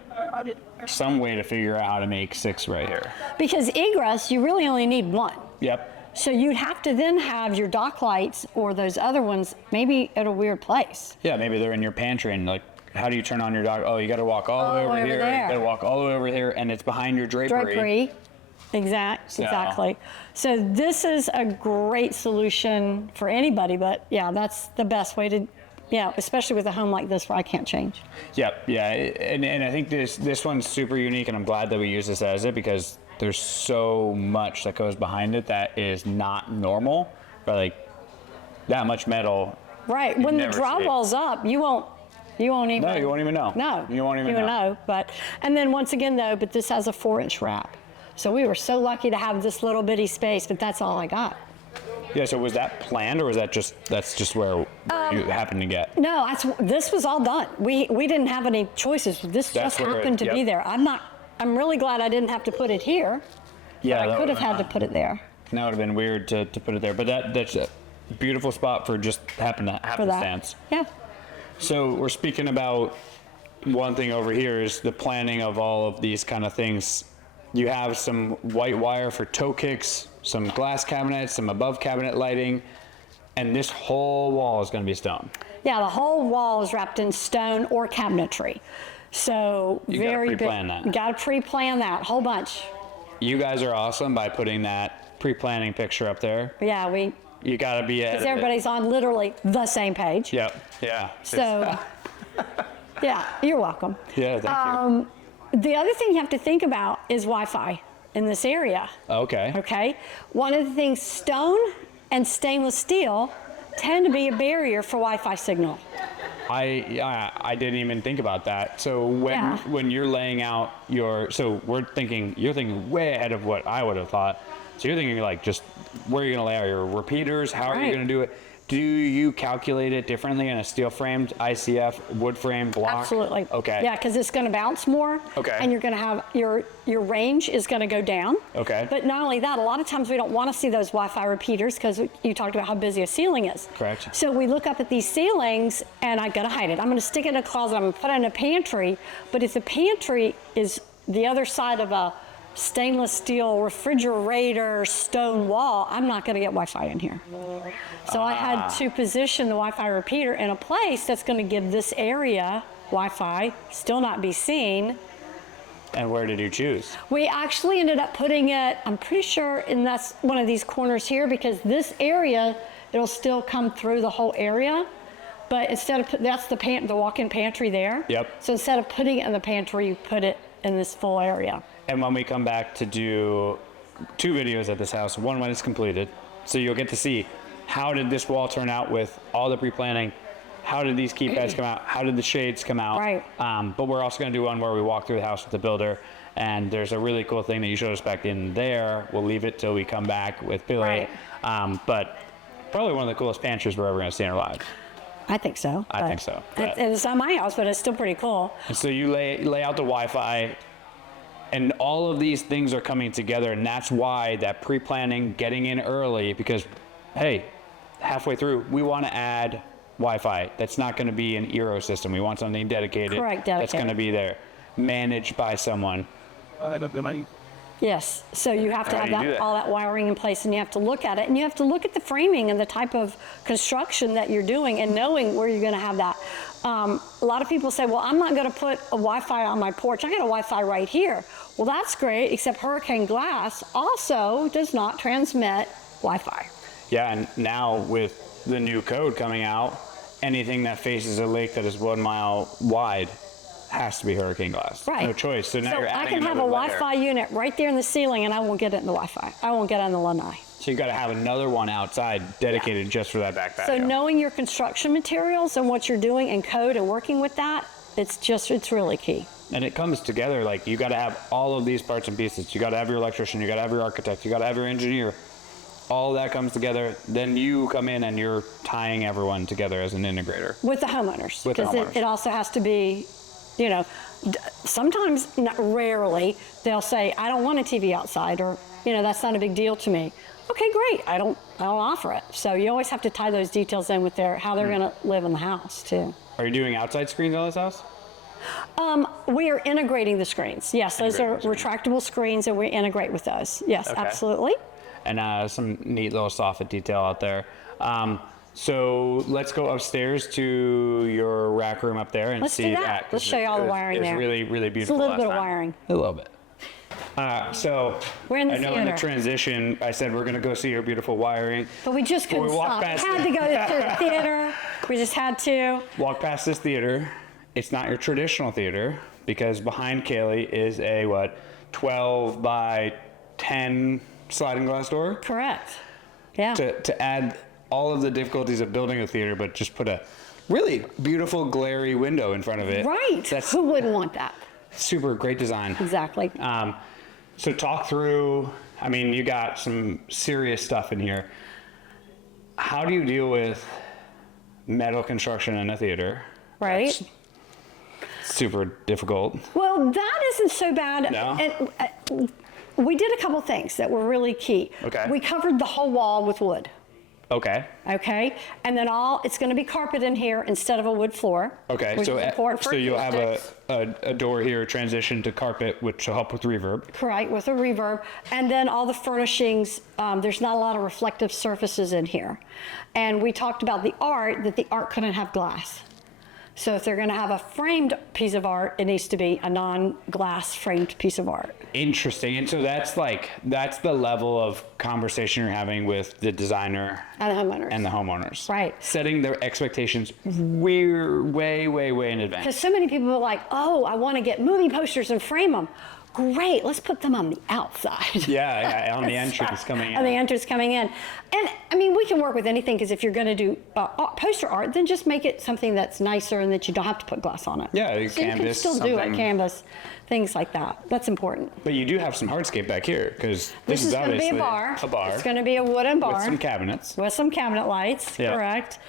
some way to figure out how to make 6 right here. Because egress, you really only need 1. Yep. So you'd have to then have your dock lights or those other ones maybe at a weird place. Yeah, maybe they're in your pantry and like, how do you turn on your dog? Oh, you got to walk all the way over over here. there. You got to walk all the way over here, and it's behind your drapery. Exactly. So this is a great solution for anybody, but yeah, that's the best way to, yeah, especially with a home like this where I can't change. Yep, yeah, and I think this one's super unique, and I'm glad that we use this as it because there's so much that goes behind it that is not normal, but like that much metal. Right. you'd When the never see. drywall's up, you won't even. No, you won't even know. No, You won't even know. But and then once again though, but this has a 4-inch wrap, so we were so lucky to have this little bitty space. But that's all I got. Yeah, so was that planned, or was that's just where you happened to get? No, this was all done. We didn't have any choices. This That's just where it- happened to yep. be there. I'm really glad I didn't have to put it here. Yeah, I that could have would- had to put it there. That would have been weird to put it there, but that's a beautiful spot for just For that. happenstance. Yeah. So we're speaking about one thing over here is the planning of all of these kind of things. You have some white wire for toe kicks, some glass cabinets, some above cabinet lighting, and this whole wall is going to be stone. Yeah, the whole wall is wrapped in stone or cabinetry. So You gotta very pre-plan that. You got to pre-plan that whole bunch. You guys are awesome by putting that pre-planning picture up there. Yeah, You got to be ahead because of it. everybody's on literally the same page. Yep. Yeah. So, yeah, you're welcome. Yeah. Thank you. The other thing you have to think about is Wi-Fi in this area. Okay. Okay, one of the things, stone and stainless steel tend to be a barrier for Wi-Fi signal. I didn't even think about that. So Yeah. when you're laying out you're thinking way ahead of what I would have thought. So you're thinking like just where you're gonna lay out your repeaters, how are you Right. gonna do it? Do you calculate it differently in a steel framed ICF wood frame block? Absolutely. Okay. Yeah, because it's going to bounce more. Okay. And you're going to have your range is going to go down. Okay. But not only that, a lot of times we don't want to see those Wi-Fi repeaters because you talked about how busy a ceiling is. Correct. So we look up at these ceilings, and I got to hide it. I'm going to stick it in a closet. I'm going to put it in a pantry. But if the pantry is the other side of a stainless steel refrigerator stone wall, I'm not going to get Wi-Fi in here. So I had to position the Wi-Fi repeater in a place that's going to give this area Wi-Fi, still not be seen. And where did you choose? We actually ended up putting it, I'm pretty sure, in that's one of these corners here, because this area, it'll still come through the whole area. But instead of, that's the walk-in pantry there. Yep. So instead of putting it in the pantry, you put it in this full area. And when we come back to do 2 videos at this house, one when it's completed, so you'll get to see how did this wall turn out with all the pre-planning, how did these keypads come out, how did the shades come out. Right. But we're also going to do one where we walk through the house with the builder, and there's a really cool thing that you showed us back in there. We'll leave it till we come back with Billy. Right. But probably one of the coolest pantries we're ever going to see in our lives. I think so. I think so. It's not my house, but it's still pretty cool. And so you lay out the Wi-Fi, and all of these things are coming together, and that's why that pre-planning, getting in early, because, hey, halfway through, we want to add Wi-Fi. That's not going to be an Eero system. We want something dedicated. Correct, That's dedicated. going to be there, managed by someone. Yes, so you have to How have do you do that, that? all that wiring in place, and you have to look at it, and you have to look at the framing and the type of construction that you're doing and knowing where you're going to have that. A lot of people say, well, I'm not going to put a Wi-Fi on my porch. I got a Wi-Fi right here. Well, that's great, except hurricane glass also does not transmit Wi-Fi. Yeah, and now with the new code coming out, anything that faces a lake that is 1 mile wide has to be hurricane glass. Right. No choice. So now you're I adding can have a another layer. Wi-Fi unit right there in the ceiling, and I won't get it in the Wi-Fi. I won't get it on the lanai. So you got to have another one outside dedicated just for that back patio. So knowing your construction materials and what you're doing in code and working with that, it's really key. And it comes together, like you got to have all of these parts and pieces. You got to have your electrician, you got to have your architect, you got to have your engineer. All that comes together. Then you come in and you're tying everyone together as an integrator. With the homeowners. With the Because homeowners. it also has to be, sometimes, not rarely, they'll say, I don't want a TV outside, or, that's not a big deal to me. Okay, great. I don't offer it. So you always have to tie those details in with how they're going to live in the house too. Are you doing outside screens on this house? We are integrating the screens. Yes, those are Integrating the retractable screens, and we integrate with those. Yes, Okay. absolutely. And some neat little soffit detail out there. So let's go upstairs to your rack room up there and Let's see do that. that. 'cause Let's show you all the wiring it was there. really, really It's a beautiful. little bit of last time. wiring. A little bit. So We're in the I know in the theater. transition, I said we're going to go see your beautiful wiring. But we just couldn't We walked stop. We past had to go to the theater. We just had to. Walk past this theater. It's not your traditional theater because behind Kaylee is a 12 by 10 sliding glass door. Correct. Yeah. To add all of the difficulties of building a theater, but just put a really beautiful glary window in front of it. Right. That's Who wouldn't want that? super great design. Exactly. So talk through, you got some serious stuff in here. How do you deal with metal construction in a theater? Right. That's super difficult. Well, that isn't so bad. No? And, we did a couple things that were really key. Okay. We covered the whole wall with wood. Okay. Okay. And then it's going to be carpet in here instead of a wood floor. Okay. which So is important for you'll have acoustics. a door here, transition to carpet, which will help with reverb. Correct, with a reverb. And then all the furnishings, there's not a lot of reflective surfaces in here. And we talked about that the art couldn't have glass. So if they're going to have a framed piece of art, it needs to be a non-glass framed piece of art. Interesting. And so that's the level of conversation you're having with the designer And the homeowners. and the homeowners. Right. Setting their expectations way in advance. Because so many people are like, oh, I want to get movie posters and frame them. Great, let's put them on the outside. Yeah, on the entrance coming in. On the entrance coming in. And we can work with anything, because if you're going to do poster art, then just make it something that's nicer and that you don't have to put glass on it. Yeah, so you can canvas, still do it, something. canvas, things like that. That's important. But you do have some hardscape back here, because This is going to be obviously a bar. a bar It's going to be a wooden bar. with some cabinets. With some cabinet lights, Yeah. correct.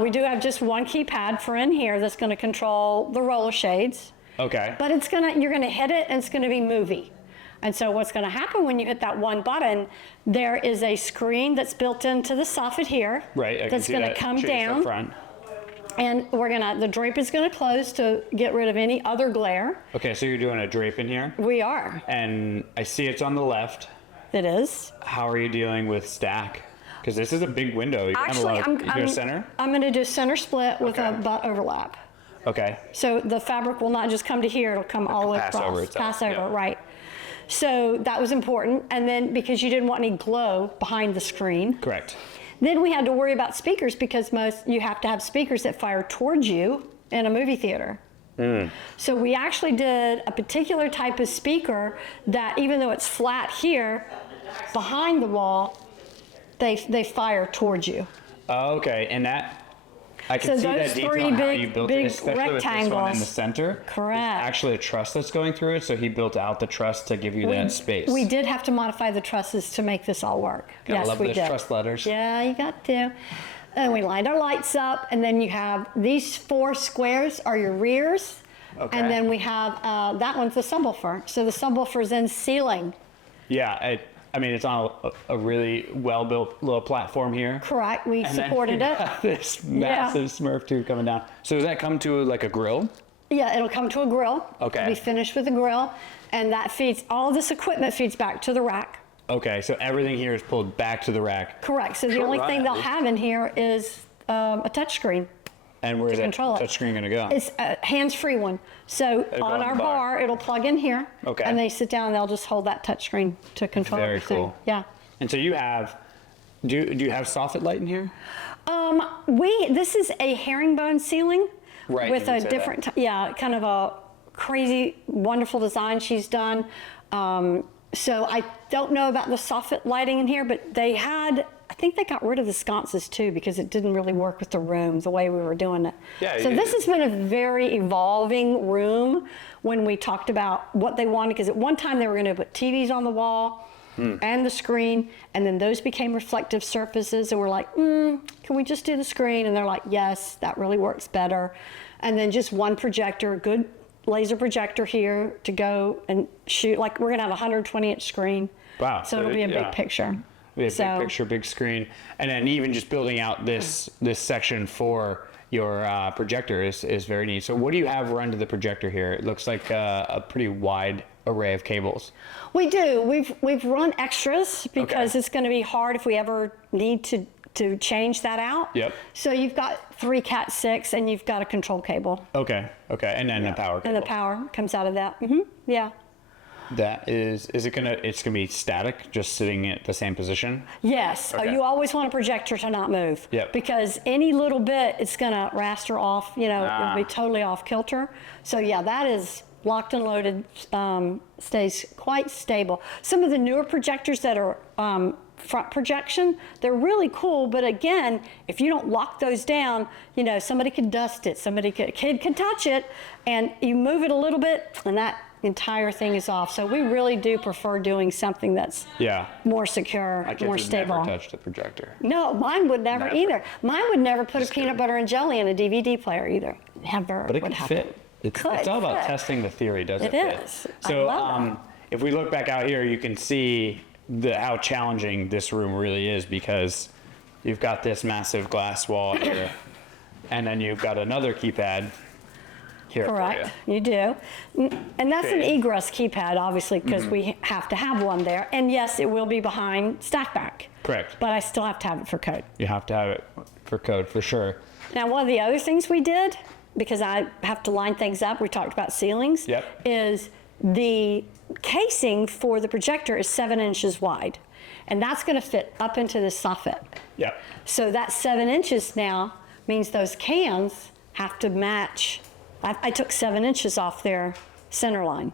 We do have just one keypad for in here that's going to control the roller shades. Okay. But you're gonna hit it, and it's gonna be movie. And so what's gonna happen when you hit that one button, there is a screen that's built into the soffit here. Right. I can That's see gonna that come chase up down, front. and the drape is gonna close to get rid of any other glare. Okay, so you're doing a drape in here, We are. and I see it's on the left. It is. How are you dealing with stack? Because this is a big window. You Actually, have you go center. I'm gonna do center split with a Okay. butt overlap. Okay. So the fabric will not just come to here, it'll come all the way pass across. over itself, Pass over, yeah. right. So that was important. And then because you didn't want any glow behind the screen. Correct. Then we had to worry about speakers, because you have to have speakers that fire towards you in a movie theater. So we actually did a particular type of speaker that, even though it's flat here, behind the wall, they fire towards you. Oh, okay, and that I can So see that those detail three on how big- you built big it, especially with this one in rectangles. the center. Correct. There's actually a truss that's going through it, so he built out the truss to give you that space. We did have to modify the trusses to make this all work. Gotta Yes, love we those did. truss letters. Yeah, you got to. And we lined our lights up, and then you have these 4 squares are your rears. Okay. And then we have, that one's the subwoofer. So the subwoofer's in ceiling. Yeah, it's on a really well-built little platform here. Correct, we And then supported you it. have this massive Smurf tube coming down. So does that come to like a grill? Yeah, it'll come to a grill. Okay. It'll be finished with a grill, and that feeds, all of this equipment feeds back to the rack. Okay, so everything here is pulled back to the rack. Correct, so the Sure, only right, thing at they'll least. have in here is a touch screen. And where's that control it. touchscreen going to go? It's a hands-free one. So It'll go on on our the bar. bar, it'll plug in here. Okay. And they sit down and they'll just hold that touchscreen to control Very everything. cool. Yeah. And so you have, do you have soffit light in here? This is a herringbone ceiling Right, with you a did say different, kind of a crazy, wonderful design she's done. So I don't know about the soffit lighting in here, but I think they got rid of the sconces too because it didn't really work with the room the way we were doing it. Yeah, so this has been a very evolving room when we talked about what they wanted, because at one time they were going to put TVs on the wall and the screen, and then those became reflective surfaces, and we're like, can we just do the screen? And they're like, yes, that really works better. And then just one projector, good laser projector here to go and shoot. Like, we're gonna have a 120-inch screen. Wow. So it'll be a big picture. Big picture, big screen. And then even just building out this section for your projector is very neat. So what do you have run to the projector here? It looks like a pretty wide array of cables. We do. We've run extras because it's going to be hard if we ever need to change that out. Yep. So you've got 3 Cat 6 and you've got a control cable. Okay. And then the power cable. And the power comes out of that. Yeah. That it's gonna be static, just sitting at the same position? Yes. Okay. You always want a projector to not move. Yep. Because any little bit, it's going to raster off, it'll be totally off kilter. So yeah, that is locked and loaded, stays quite stable. Some of the newer projectors that are front projection, they're really cool, but again, if you don't lock those down, somebody could dust it, a kid can touch it, and you move it a little bit, and that entire thing is off. So we really do prefer doing something that's more secure, more stable. Never touch the projector. No, mine would never either. Mine would never put a peanut butter and jelly in a DVD player either. Never. But it would could happen. fit. It's all about testing the theory, doesn't it? It is. So I love that. if we look back out here, you can see how challenging this room really is, because you've got this massive glass wall here, and then you've got another keypad here. Correct, you do. And that's an Okay. egress keypad, obviously, because we have to have one there. And yes, it will be behind stackback. Correct. But I still have to have it for code. You have to have it for code, for sure. Now, one of the other things we did, because I have to line things up, we talked about ceilings, is the casing for the projector is 7 inches wide. And that's going to fit up into the soffit. Yep. So that 7 inches now means those cans have to match. I took 7 inches off their center line.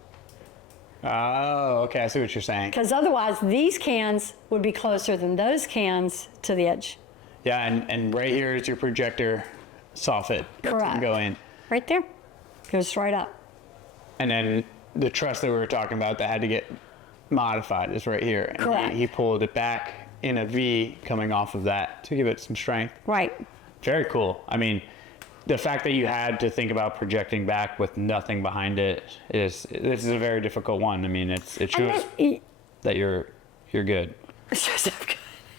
Oh, okay. I see what you're saying. Because otherwise, these cans would be closer than those cans to the edge. Yeah, and right here is your projector soffit. Correct. Go in. Right there. Goes right up. And then the truss that we were talking about that had to get modified is right here. And Correct. he pulled it back in a V coming off of that to give it some strength. Right. Very cool. I mean, the fact that you had to think about projecting back with nothing behind it this is a very difficult one. I mean, it shows that you're good.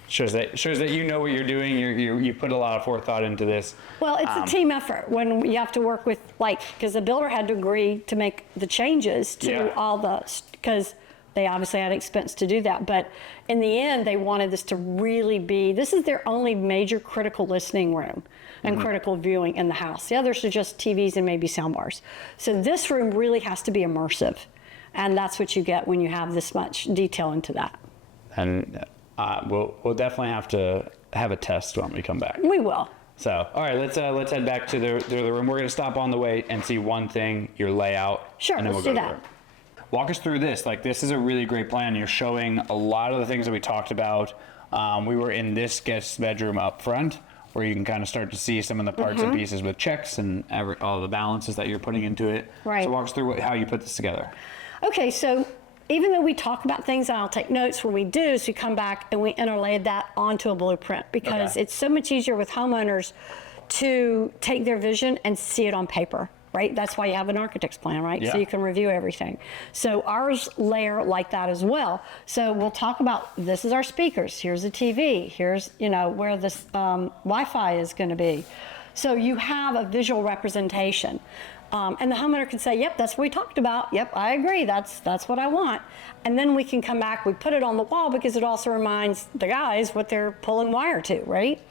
Shows that you know what you're doing. You put a lot of forethought into this. Well, it's a team effort when you have to work with, because the builder had to agree to make the changes to all the, because they obviously had expense to do that. But in the end, they wanted this to really be, this is their only major critical listening room and critical viewing in the house. The others are just TVs and maybe sound bars. So this room really has to be immersive. And that's what you get when you have this much detail into that. And we'll definitely have to have a test when we come back. We will. So, all right, let's head back to the room. We're going to stop on the way and see one thing, your layout. Sure, and then let's we'll do go to that. the room. Walk us through this. This is a really great plan. You're showing a lot of the things that we talked about. We were in this guest bedroom up front, where you can kind of start to see some of the parts and pieces with checks and all the balances that you're putting into it. Right. So walk us through how you put this together. Okay, so even though we talk about things, and I'll take notes when we do, is we come back and we interlay that onto a blueprint, because it's so much easier with homeowners to take their vision and see it on paper, right? That's why you have an architect's plan, right? Yeah. So you can review everything. So ours layer like that as well. So we'll talk about, this is our speakers, here's the TV, here's where this Wi-Fi is going to be. So you have a visual representation. And the homeowner can say, yep, that's what we talked about. Yep, I agree. That's what I want. And then we can come back, we put it on the wall, because it also reminds the guys what they're pulling wire to, right?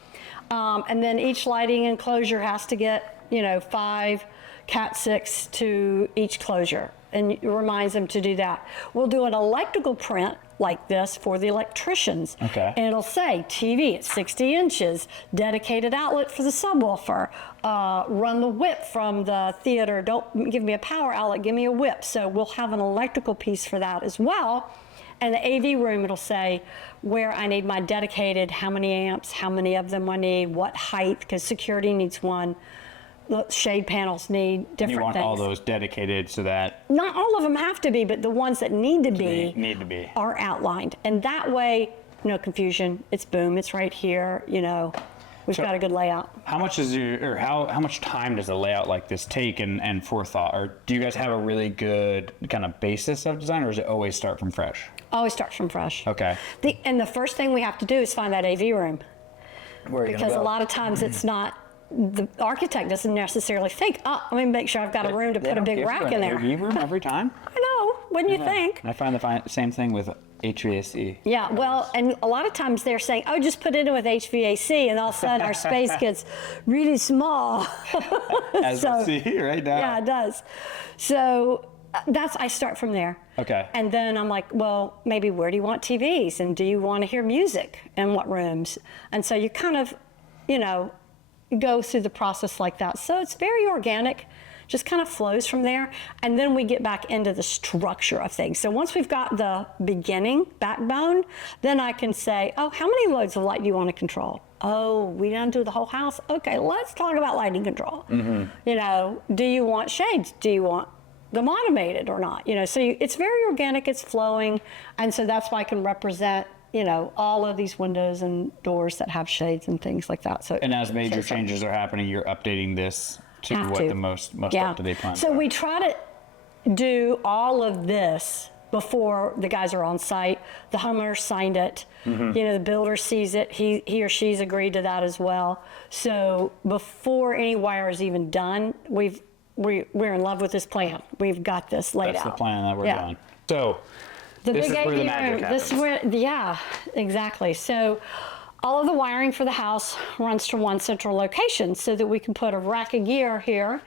And then each lighting enclosure has to get, 5 Cat 6 to each closure. And it reminds them to do that. We'll do an electrical print like this for the electricians. Okay. And it'll say TV at 60 inches, dedicated outlet for the subwoofer, run the whip from the theater. Don't give me a power outlet, give me a whip. So we'll have an electrical piece for that as well. And the AV room, it'll say where I need my dedicated, how many amps, how many of them I need, what height, because security needs one. The shade panels need different You want things. all those dedicated so that Not all of them have to be, but the ones that need to be, need to be. are outlined. And that way, no confusion. It's boom, it's right here, we've got a good layout. How much how much time does a layout like this take and forethought? Or do you guys have a really good kind of basis of design, or does it always start from fresh? Always starts from fresh. Okay. And the first thing we have to do is find that AV room. Where are you Because gonna a go? lot of times it's not, the architect doesn't necessarily think, let me make sure I've got a room to They put a don't big give rack you in an there. AV room every time. I know, wouldn't you think? I find the same thing with HVAC. Yeah, well, and a lot of times they're saying, just put it in with HVAC, and all of a sudden our space gets really small. As So- we see right now. Yeah, it does. So I start from there. Okay. And then I'm like, well, maybe where do you want TVs? And do you want to hear music? And what rooms? And so you kind of, go through the process like that. So it's very organic, just kind of flows from there. And then we get back into the structure of things. So once we've got the beginning backbone, then I can say, how many loads of light do you want to control? Oh, we don't do the whole house? Okay, let's talk about lighting control. Do you want shades? Do you want them automated or not? It's very organic, it's flowing. And so that's why I can represent all of these windows and doors that have shades and things like that. So And as major changes are happening, you're updating this to Have what to. the most Yeah. up-to-date plans So are. we try to do all of this before the guys are on site. The homeowner signed it. The builder sees it. He or she's agreed to that as well. So before any wire is even done, we're in love with this plan. We've got this laid That's out. the plan that we're Yeah. doing. So The this big is where the AV magic room, happens. this is where, yeah, exactly. So all of the wiring for the house runs to one central location so that we can put a rack of gear here.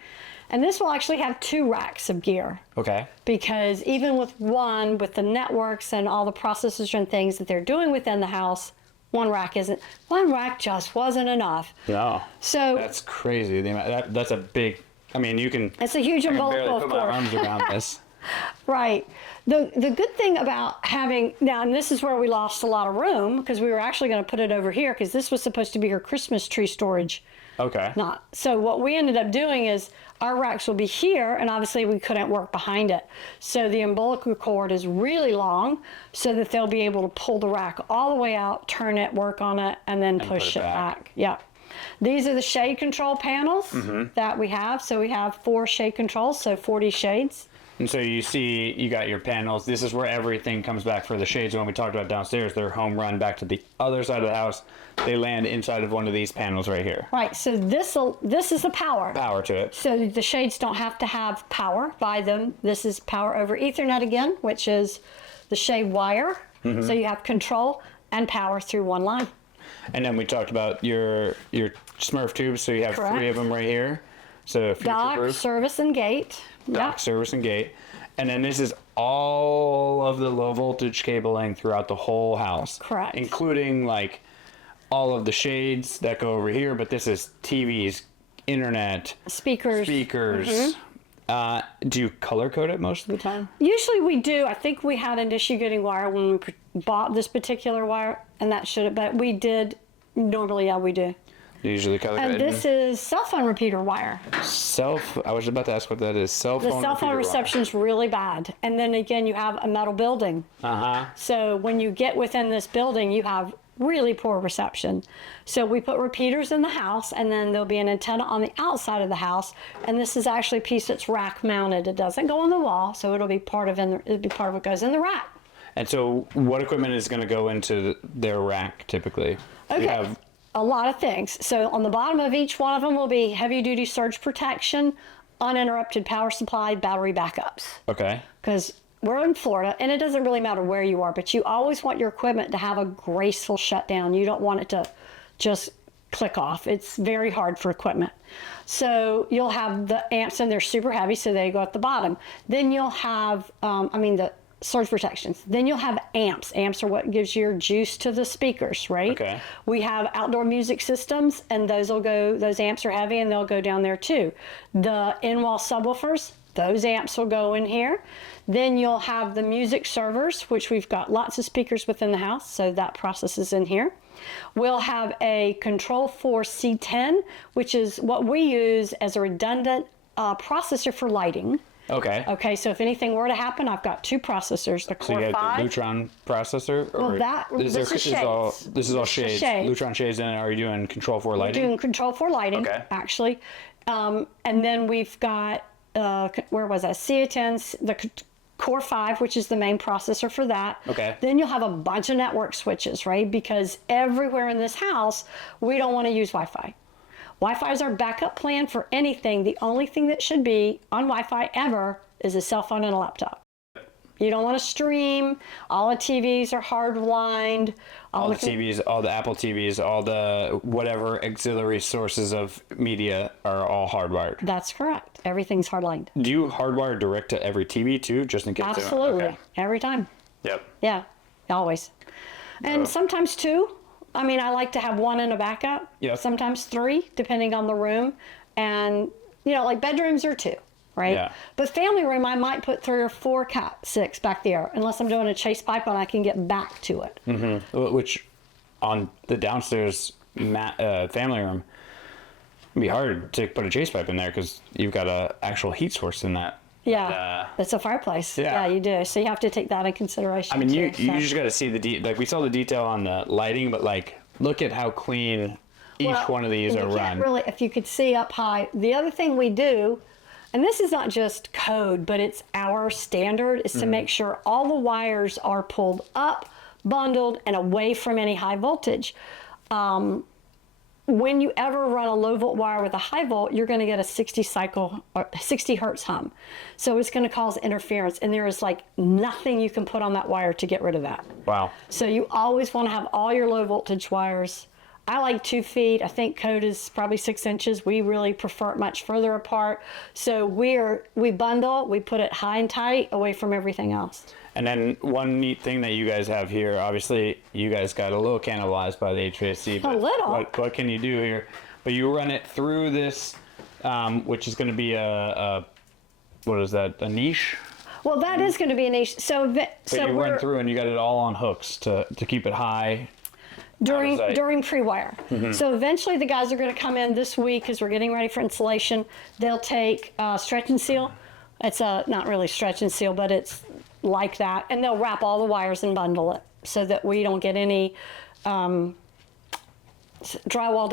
And this will actually have 2 racks of gear. Okay. Because even with one, with the networks and all the processors and things that they're doing within the house, one rack just wasn't enough. Yeah. So That's crazy. That's a big. I mean, you can. it's a huge I can umbilical barely put my cord. arms around this. Right. The good thing about having, now, and this is where we lost a lot of room because we were actually going to put it over here because this was supposed to be her Christmas tree storage. Okay. Not. So what we ended up doing is our racks will be here, and obviously we couldn't work behind it. So the umbilical cord is really long so that they'll be able to pull the rack all the way out, turn it, work on it, and then push put it it back. back. Yeah. These are the shade control panels that we have. So we have 4 shade controls, so 40 shades. And so you got your panels. This is where everything comes back for the shades. When we talked about downstairs, they're home run back to the other side of the house. They land inside of one of these panels right here. Right, so this is the power. Power to it. So the shades don't have to have power by them. This is power over Ethernet again, which is the shade wire. So you have control and power through one line. And then we talked about your Smurf tubes. So you have Correct. 3 of them right here. So Dock, future-proof. service, and gate. Dock, service, and gate. And then this is all of the low voltage cabling throughout the whole house. Correct. Including like all of the shades that go over here, but this is TVs, internet, Speakers. Do you color code it most of the time? Usually we do. I think we had an issue getting wire when we bought this particular wire, and that should have, but we did. Normally, yeah, we do. Usually color And coded. this is cell phone repeater wire. I was about to ask what that is. Cell The phone cell phone repeater wire. reception's really bad. And then again, you have a metal building. So when you get within this building, you have really poor reception. So we put repeaters in the house, and then there'll be an antenna on the outside of the house. And this is actually a piece that's rack mounted. It doesn't go on the wall, so it'll be part of what goes in the rack. And so what equipment is going to go into their rack typically? Okay. You have A lot of things. So on the bottom of each one of them will be heavy duty surge protection, uninterrupted power supply, battery backups. okay. Because we're in Florida, and it doesn't really matter where you are, but you always want your equipment to have a graceful shutdown. You don't want it to just click off. It's very hard for equipment. So you'll have the amps, and they're super heavy, so they go at the bottom. Then you'll have, the surge protections. Then you'll have amps. Amps are what gives your juice to the speakers, right? Okay. We have outdoor music systems, and those amps are heavy, and they'll go down there too. The in-wall subwoofers, those amps will go in here. Then you'll have the music servers, which we've got lots of speakers within the house, so that processes in here. We'll have a Control 4 C10, which is what we use as a redundant processor for lighting. Okay. Okay, so if anything were to happen, I've got 2 processors, the So Core you 5. have the Lutron processor? Or This is shades. This is all shades. shades. Lutron shades, and are you doing Control 4 lighting? Doing Control 4 lighting, Okay. actually. And then we've got, where was that? C10, the Core 5, which is the main processor for that. Okay. Then you'll have a bunch of network switches, right? Because everywhere in this house, we don't want to use Wi-Fi. Wi-Fi is our backup plan for anything. The only thing that should be on Wi-Fi ever is a cell phone and a laptop. You don't want to stream. All the TVs are hardlined. All the TVs, all the Apple TVs, all the whatever auxiliary sources of media are all hardwired. That's correct. Everything's hardlined. Do you hardwire direct to every TV too, just in case? Absolutely. Okay. Every time. Yep. Yeah, always. And sometimes 2. I mean, I like to have 1 in a backup. Yep. Sometimes 3, depending on the room. And, like bedrooms are 2, right? Yeah. But family room, I might put 3 or 4 Cat 6 back there, unless I'm doing a chase pipe and I can get back to it. Mm-hmm. Which, on the downstairs family room, it'd be hard to put a chase pipe in there because you've got a actual heat source in that. Yeah, it's a fireplace. Yeah. Yeah, you do. So you have to take that in consideration. I mean, you too, so. just got to see like we saw the detail on the lighting, but like look at how clean each one of these and are you can't run. Really, if you could see up high, the other thing we do, and this is not just code, but it's our standard, is to make sure all the wires are pulled up, bundled, and away from any high voltage. When you ever run a low volt wire with a high volt, you're going to get a 60 hertz hum. So it's going to cause interference, and there is like nothing you can put on that wire to get rid of that. Wow. So you always want to have all your low voltage wires. I like 2 feet. I think code is probably 6 inches. We really prefer it much further apart. So we bundle, we put it high and tight away from everything else. And then one neat thing that you guys have here, obviously you guys got a little cannibalized by the HVAC. But A little. What can you do here? But you run it through this, which is going to be what is that, a niche? Well, that is going to be a niche. So you run through and you got it all on hooks to keep it high. during pre-wire. So eventually the guys are going to come in this week as we're getting ready for installation. They'll take stretch and seal. It's not really stretch and seal, but it's like that, and they'll wrap all the wires and bundle it so that we don't get any drywall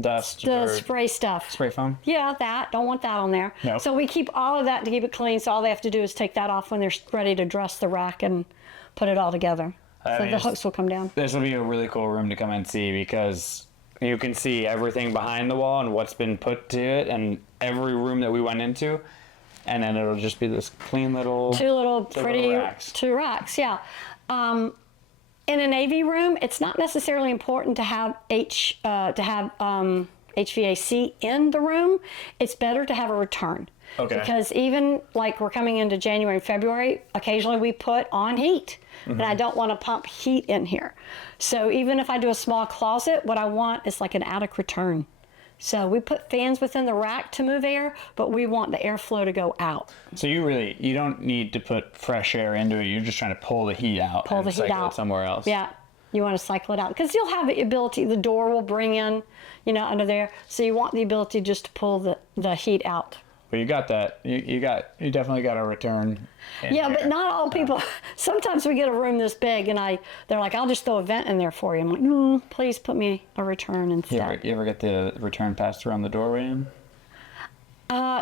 Dust the or spray stuff. spray foam? Yeah, don't want that on there. No. So we keep all of that to keep it clean. So all they have to do is take that off when they're ready to dress the rack and put it all together. So the hooks will come down. This will be a really cool room to come and see because you can see everything behind the wall and what's been put to it, and every room that we went into. And then it'll just be this clean little... Two pretty racks. 2 racks, yeah. In an AV room, it's not necessarily important to have HVAC in the room. It's better to have a return. Okay. Because even like we're coming into January and February, occasionally we put on heat. And I don't want to pump heat in here. So even if I do a small closet, what I want is like an attic return. So we put fans within the rack to move air, but we want the airflow to go out. So you don't need to put fresh air into it. You're just trying to pull the heat out. Pull the heat cycle out it somewhere else. Yeah, you want to cycle it out because you'll have the ability. The door will bring in, under there. So you want the ability just to pull the heat out. But you got that. You definitely got a return. Yeah, but not all people. Sometimes we get a room this big, and they're like, "I'll just throw a vent in there for you." I'm like, "No, please put me a return instead." You ever get the return passed around the doorway in?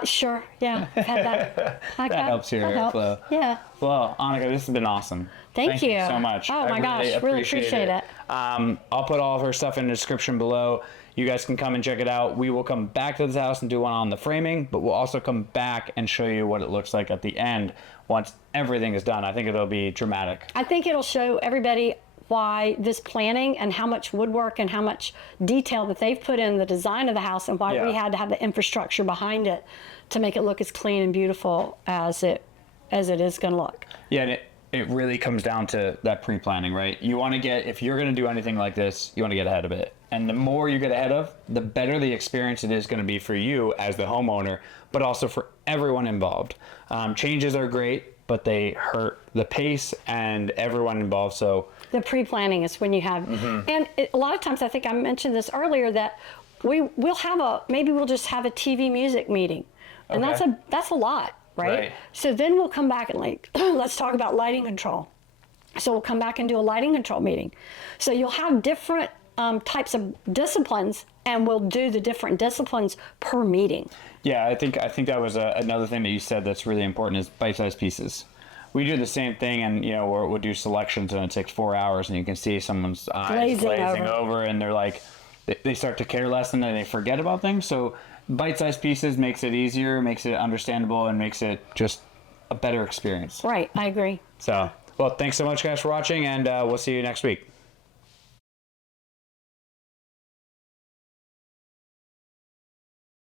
Sure. Yeah, I've had that. That helps your airflow. Yeah. Well, Annika, this has been awesome. Thank you so much. Oh my gosh, really appreciate it. I'll put all of her stuff in the description below. You guys can come and check it out. We will come back to this house and do one on the framing, but we'll also come back and show you what it looks like at the end once everything is done. I think it'll be dramatic. I think it'll show everybody why this planning and how much woodwork and how much detail that they've put in the design of the house, and why we had to have the infrastructure behind it to make it look as clean and beautiful as it is going to look. Yeah, and it really comes down to that pre-planning, right? You want to get, if you're going to do anything like this, you want to get ahead of it. And the more you get ahead of, the better the experience it is going to be for you as the homeowner, but also for everyone involved. Changes are great, but they hurt the pace and everyone involved. So the pre-planning is when you have, and a lot of times, I think I mentioned this earlier, that we'll have maybe we'll just have a TV music meeting, and that's a lot. Right? So then we'll come back and let's talk about lighting control. So we'll come back and do a lighting control meeting. So you'll have different types of disciplines, and we'll do the different disciplines per meeting. Yeah, I think that was another thing that you said that's really important is bite-sized pieces. We do the same thing, and we'll do selections, and it takes 4 hours, and you can see someone's eyes glazing over, and they're like, they start to care less, and then they forget about things. So bite-sized pieces makes it easier, makes it understandable, and makes it just a better experience. Right, I agree. So, well, thanks so much, guys, for watching, and we'll see you next week.